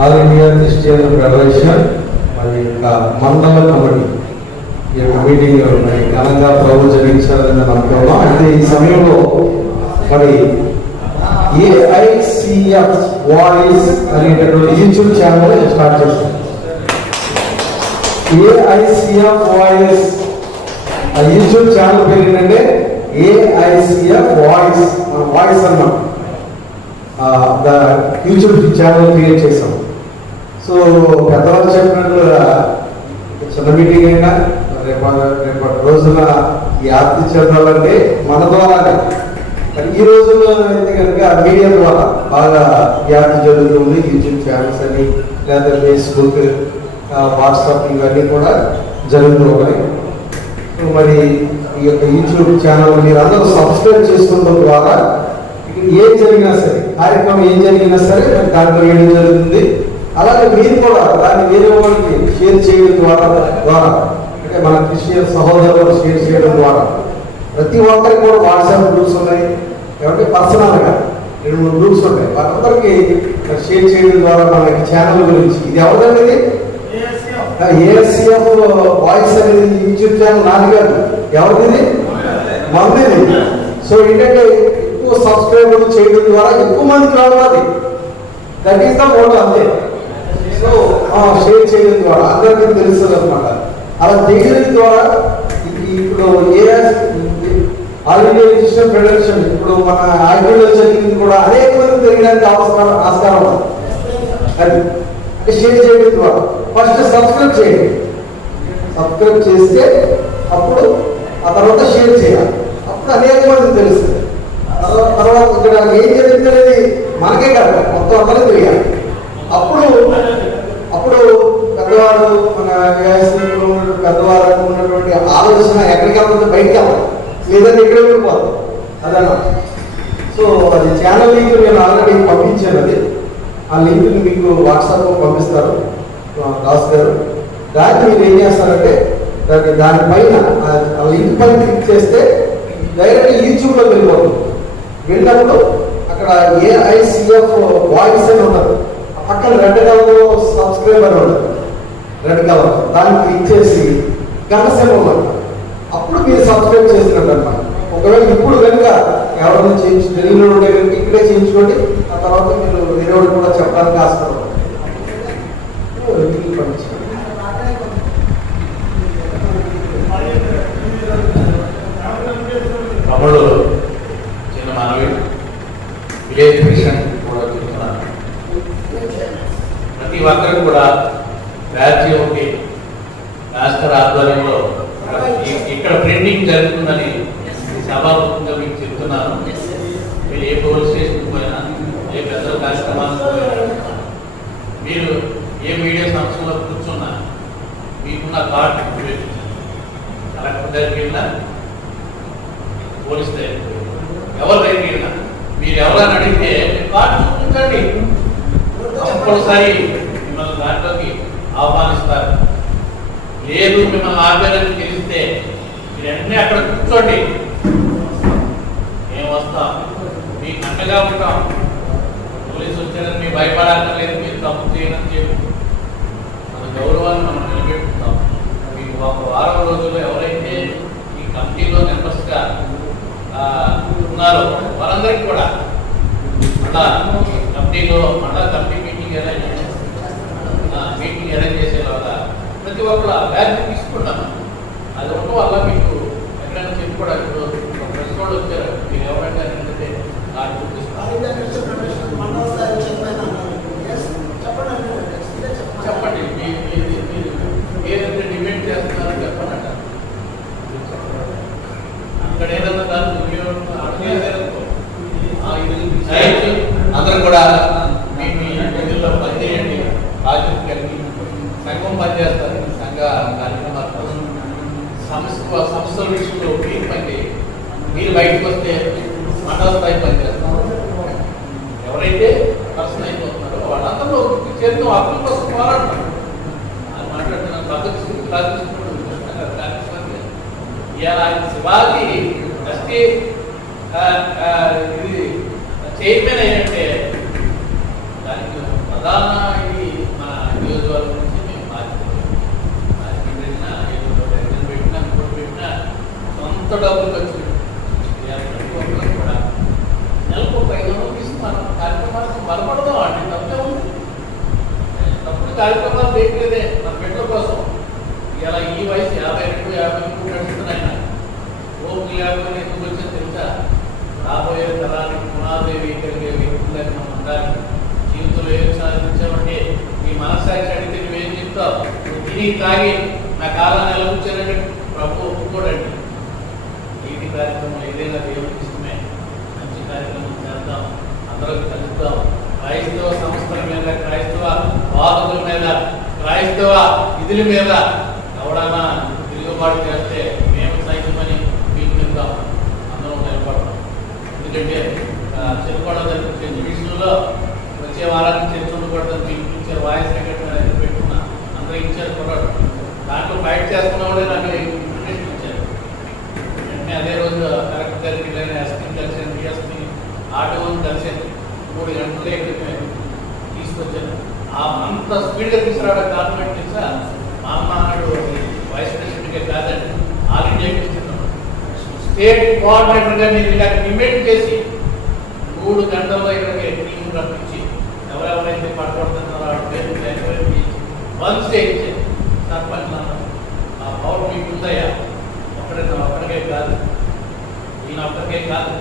ఆల్ ఇండియా క్రిస్టియన్ ఫెడరేషన్ మరి ఇంకా మండల కమిటీ ఈ యొక్క మీటింగ్ మరి ఘనంగా ప్రభు జరిగించాలని నేను అనుకున్నాం. అయితే ఈ సమయంలో మరి ఏఐసిఎఫ్ వాయిస్ అనేటటువంటి యూట్యూబ్ ఛానల్ స్టార్ట్ చేస్తాం. ఏఐసిఎఫ్ వాయిస్ ఆ యూట్యూబ్ ఛానల్ పేరు ఏంటంటే ఏఐసిఎఫ్ వాయిస్. వాయిస్ అన్నాం, యూట్యూబ్ ఛానల్ క్రియేట్ చేసాం. సో పెద్దవాళ్ళు చెప్పినట్లుగా చిన్న మీటింగ్ అయినా రేపటి రోజున ఈ ఆర్తి చెందాలంటే మన ద్వారానే. ఈ రోజుల్లో అయితే కనుక మీడియా ద్వారా బాగా వ్యాప్తి జరుగుతుంది. యూట్యూబ్ ఛానల్స్ అని లేదా ఫేస్బుక్, వాట్సాప్ ఇవన్నీ కూడా జరుగుతూ ఉన్నాయి. మరి ఈ యొక్క యూట్యూబ్ ఛానల్ మీరు అందరూ సబ్స్క్రైబ్ చేసుకోవడం ద్వారా ఏం జరిగినా సరే, కార్యక్రమం ఏం జరిగినా సరే దాంట్లో వేయడం జరుగుతుంది. అలాగే మీరు కూడా దాన్ని వేరే వాళ్ళకి షేర్ చేయడం ద్వారా అంటే మన క్రిస్టియన్ సహోదరులు షేర్ చేయడం ద్వారా ప్రతి ఒక్కరికి కూడా వాట్సాప్ గ్రూప్స్ ఉన్నాయి. కాబట్టి పర్సనల్గా 2-3 గ్రూప్స్ ఉంటాయి. వాళ్ళందరికీ షేర్ చేయడం ద్వారా మన ఛానల్ గురించి ఇది ఎవరిదండి? ఏఎస్సిఎఫ్ వాయిస్ అనేది యూట్యూబ్ ఛానల్ నాది కాదు, ఎవరిది? మందిది. సో ఏంటంటే ఎక్కువ సబ్స్క్రైబర్లు చేయడం ద్వారా ఎక్కువ మందికి రావాలి. దట్ ఈస్ ద మోటో అంతే. సో షేర్ చేయడం ద్వారా అందరికీ తెలుస్తుంది అనమాట. అలా చేయడం ద్వారా ఇప్పుడు ఆల్ ఇండియా క్రిస్టియన్ ఫెడరేషన్ ఇప్పుడు మన ఆర్గ్యూలో జరిగింది కూడా అనేక మంది పెరగడానికి ఆస్కారం ఉంది. అది అంటే షేర్ చేయడం ద్వారా ఫస్ట్ సబ్స్క్రైబ్ చేయండి. సబ్స్క్రైబ్ చేస్తే అప్పుడు ఆ తర్వాత షేర్ చేయాలి. అప్పుడు అనేక మంది తెలుస్తుంది. తర్వాత ఇక్కడ ఏం జరిగింది అనేది మనకే కాదు, మొత్తం అందరూ తెలియాలి. అప్పుడు పెద్దవాడు మన పెద్దవాళ్ళకు ఉన్నటువంటి ఆలోచన ఎక్కడికి వెళ్తుంది, బయటకు వెళ్ళాలి, లేదంటే ఇక్కడ వెళ్ళిపోదు అదన్నా. సో అది ఛానల్ లింక్ నేను ఆల్రెడీ పంపించాను. అది ఆ లింక్ని మీకు వాట్సాప్లో పంపిస్తారు దాస్ గారు. దాన్ని మీరు ఏం చేస్తారంటే దానిపైన ఆ లింక్ పైన క్లిక్ చేస్తే డైరెక్ట్ యూట్యూబ్లోకి వెళ్ళిపోతుంది. వెళ్ళినప్పుడు అక్కడ ఏఐసిఎఫ్ వాయిస్ అని ఉంటుంది. పక్కన రెడ్ కలర్లో సబ్స్క్రైబ్ అని ఉంటుంది, రెడ్ కలర్. దాన్ని క్లిక్ చేసి గంట సేపు అప్పుడు మీరు సబ్స్క్రైబ్ చేసినట్టు అన్నమాట. ఒకవేళ ఇప్పుడు కనుక ఎవరైనా తెలియని ఉంటే కనుక ఇక్కడే చేయించుకోండి. ఆ తర్వాత మీరు వేరే వాళ్ళు కూడా చెప్పడానికి ఆస్కారం. తమ్ముడు చిన్న మనవి విలేజ్ మిషన్ కూడా చెప్తున్నాను. ప్రతి ఒక్కరు కూడా రాజ్యంకి మాస్టర్ ఆధ్వర్యంలో ఇక్కడ ప్రింటింగ్ జరుగుతుందని సభాముఖంగా మీకు చెప్తున్నాను. మీరు ఏ పోలీస్ స్టేషన్కి పోయినా, ఏ పెద్ద కార్యక్రమాలకు పోయినా, మీరు ఏ మీడియా సంస్థలో కూర్చున్నా మీకున్న కార్డు ఉపయోగించండి. కలెక్టర్ దగ్గరికి వెళ్ళినా, పోలీస్ దగ్గరికి ఎవరి దగ్గరికి వెళ్ళినా మీరు ఎవరైనా అడిగితే కార్డు చూపించండి. కంపల్సరీ మిమ్మల్ని దాంట్లోకి ఆహ్వానిస్తారు. లేదు మిమ్మల్ని ఆపేదని తెలిస్తే మీరు వెంటనే అక్కడ కూర్చోండి, మేము వస్తాం, మీకు అండగా ఉంటాం. పోలీసు వచ్చారని మీరు భయపడాలలేదు, మీరు తప్పు చేయనని చెప్పి మన గౌరవాన్ని మనం నిలబెట్టుకుంటాం. మీకు ఒక వారం రోజుల్లో ఎవరైతే ఈ కమిటీలో మెంబర్స్గా ఉన్నారో వాళ్ళందరికీ కూడా మళ్ళా కమిటీలో కమిటీ మీటింగ్ అరేంజ్ చేసేలాగా ప్రతి ఒక్కరు ఆ బ్యాచ్ తీసుకుంటాను. అది ఉండటం వల్ల మీకు ఎక్కడైనా చెప్పుకోవడానికి ప్రెస్ వాళ్ళు వచ్చారు, మీరు ఎవరైనా ఏంటంటే నాకు చెప్పండి ఏదైతే డిబేట్ చేస్తున్నారో చెప్పండి. అక్కడ ఏదన్నా దాన్ని అందరూ కూడా మీ నిధుల్లో పనిచేయండి, బాధ్యత కలిగి సంఘం పనిచేస్తారు. సంఘ కార్యక్రమాలు సంస్థల విషయంలో మీరు పనిచేయండి. మీరు బయటకు వస్తే మండల స్థాయి పనిచేస్తారు. ఎవరైతే పర్సన్ అయిపోతున్నారో వాళ్ళందరూ చేరుతూ హక్కుల కోసం పోరాడుతున్నారు. అది మాట్లాడుతున్నాను ఇలా శివాజీ ట్రస్టీ ఇది చైర్మన్ అయినట్టే దానికి ప్రధాన ఇది మన నియోజకవర్గం నుంచి మేము పెట్టినా సొంత డబ్బులు ఖర్చు కూడా నెలకు 500 తీసుకున్నాను. కార్యక్రమాలకు బలపడదాం అండి, తప్పే ఉంది. తప్పుడు కార్యక్రమాలు చేయట్లేదే మన బిడ్డల కోసం. ఇలా ఈ వయసు 52, 53 నడుస్తున్నాయి. ఓపిక లేకపోతే ఎందుకు వచ్చా తెలుసా? రాబోయే తరానికి పునాది కలిగే వ్యక్తులకు మనం ఉండాలి. జీవితంలో ఏం సాధించామంటే నీ మనస్సాక్షి అడిగితే నువ్వేం చెప్తావు? నువ్వు తిని తాగి నా కాలాన్ని ఎలా కూర్చోనంటే ప్రభు ఒప్పుకోడండి. నీటి కార్యక్రమం ఏదైనా దేవుడికి ఇష్టమే. మంచి కార్యక్రమం చేద్దాం, అందరికి కలుద్దాం. క్రైస్తవ సంస్థల మీద, క్రైస్తవ బాధకుల మీద, క్రైస్తవ విధుల మీద ఎవడన్నా తిరుగుబాటు చేస్తే మేము సైతమని మీకు చెప్తాం, అందరం నిలబడతాం. ఎందుకంటే చెరుకోవడం చర్చ విషయంలో వచ్చే వారానికి చర్చ ఉండకూడదు. మీకు ఇచ్చారు వాయిస్ సెక్రటరీ పెట్టుకున్నా, అందరూ ఇచ్చారు కొన్నాడు. దాంట్లో ఫైట్ చేసుకున్నవాడే నాకు ఇన్ఫర్మేషన్ ఇచ్చారు. వెంటనే అదే రోజు కలెక్టర్ గారికి ఎస్పీని కలిసాను, డిఎస్పీని, ఆర్టీఓని కలిసాను. 3 గంటలే ఇక్కడ తీసుకొచ్చాను. అంత స్పీడ్గా తీసుకురావడం కారణం తెలుసా? మా అమ్మ అన్నాడు వైస్ ప్రెసిడెంట్గా కాదండి, ఆల్ ఇండియా ఇస్తున్నాను. స్టేట్ కోఆర్డినేటర్గా నేను ఇలా డిబేట్ చేసి 3 గంటల్లో ఇక్కడికి టీం రప్పించి ఎవరెవరైతే పట్టుబడుతున్నారో ఆ పేరు ఎంక్వైరీ చేసి బంద్ చేయించారు. సర్పంచ్ ఆ పవర్ మీకు ఉందయ్యా, ఒక్కడికే కాదు, ఈయన ఒక్కరికే కాదు.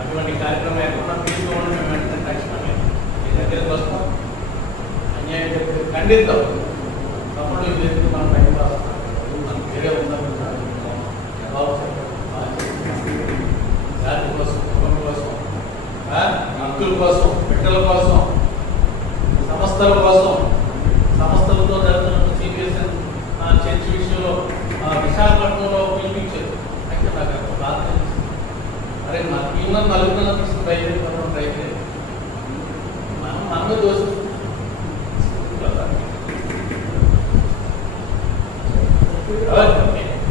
అటువంటి కార్యక్రమం ఎక్కడ తీసుకోవడం మేము వెంటనే తక్షణమే మీ దగ్గరికి వస్తాం. అన్యాయం చెప్తే ఖండిద్దాం. తప్పుడు చేస్తే మనం బయటకు వస్తాం. మనకు వేరే ఉందని జాతి కోసం, కుటుంబం కోసం, హక్కుల కోసం, బిడ్డల కోసం, సంస్థల కోసం, సంస్థలతో జరుగుతున్న సిబిఎస్ఎన్ చర్చ విషయంలో విశాఖపట్నంలో పిలిపించారు. అయితే నాకు అక్కడ బాధ తెలిసింది. అరే మనకి ఉన్న 4 తీసుకుని బయలుదేరి ట్రై చేయాలి. మనమే దోషం.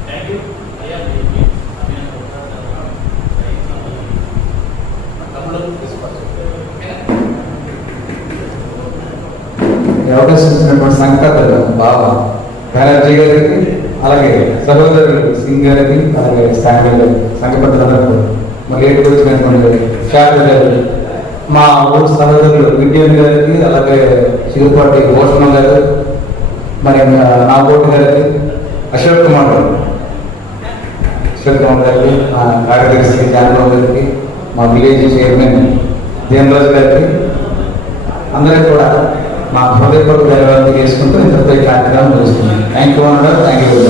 థ్యాంక్ యూ అయ్యా. అవకాశం ఇచ్చినటువంటి సంఘాతలు బాబా బెనర్జీ గారికి, అలాగే సహోదరులు సింగ్ గారికి, అలాగే సంఘ పెద్దలందరూ మరి ఏడుకు వచ్చినటువంటి శాఖ గారు, మా ఊరు సహోదరులు విద్యార్థి గారికి, అలాగే చిరుపాటి భూషణ గారు, మరి నా ఓటు గారికి, అశోక్ కుమార్ గారికి, మా కార్యదర్శి జానబాబు గారికి, మా విలేజ్ చైర్మన్ దేవరాజు గారికి, అందరికీ కూడా మా హృదయపూర్వక ధన్యవాదాలు చేసుకుంటూ ఇంతపై కార్యక్రమం చేస్తున్నాం. Thank you.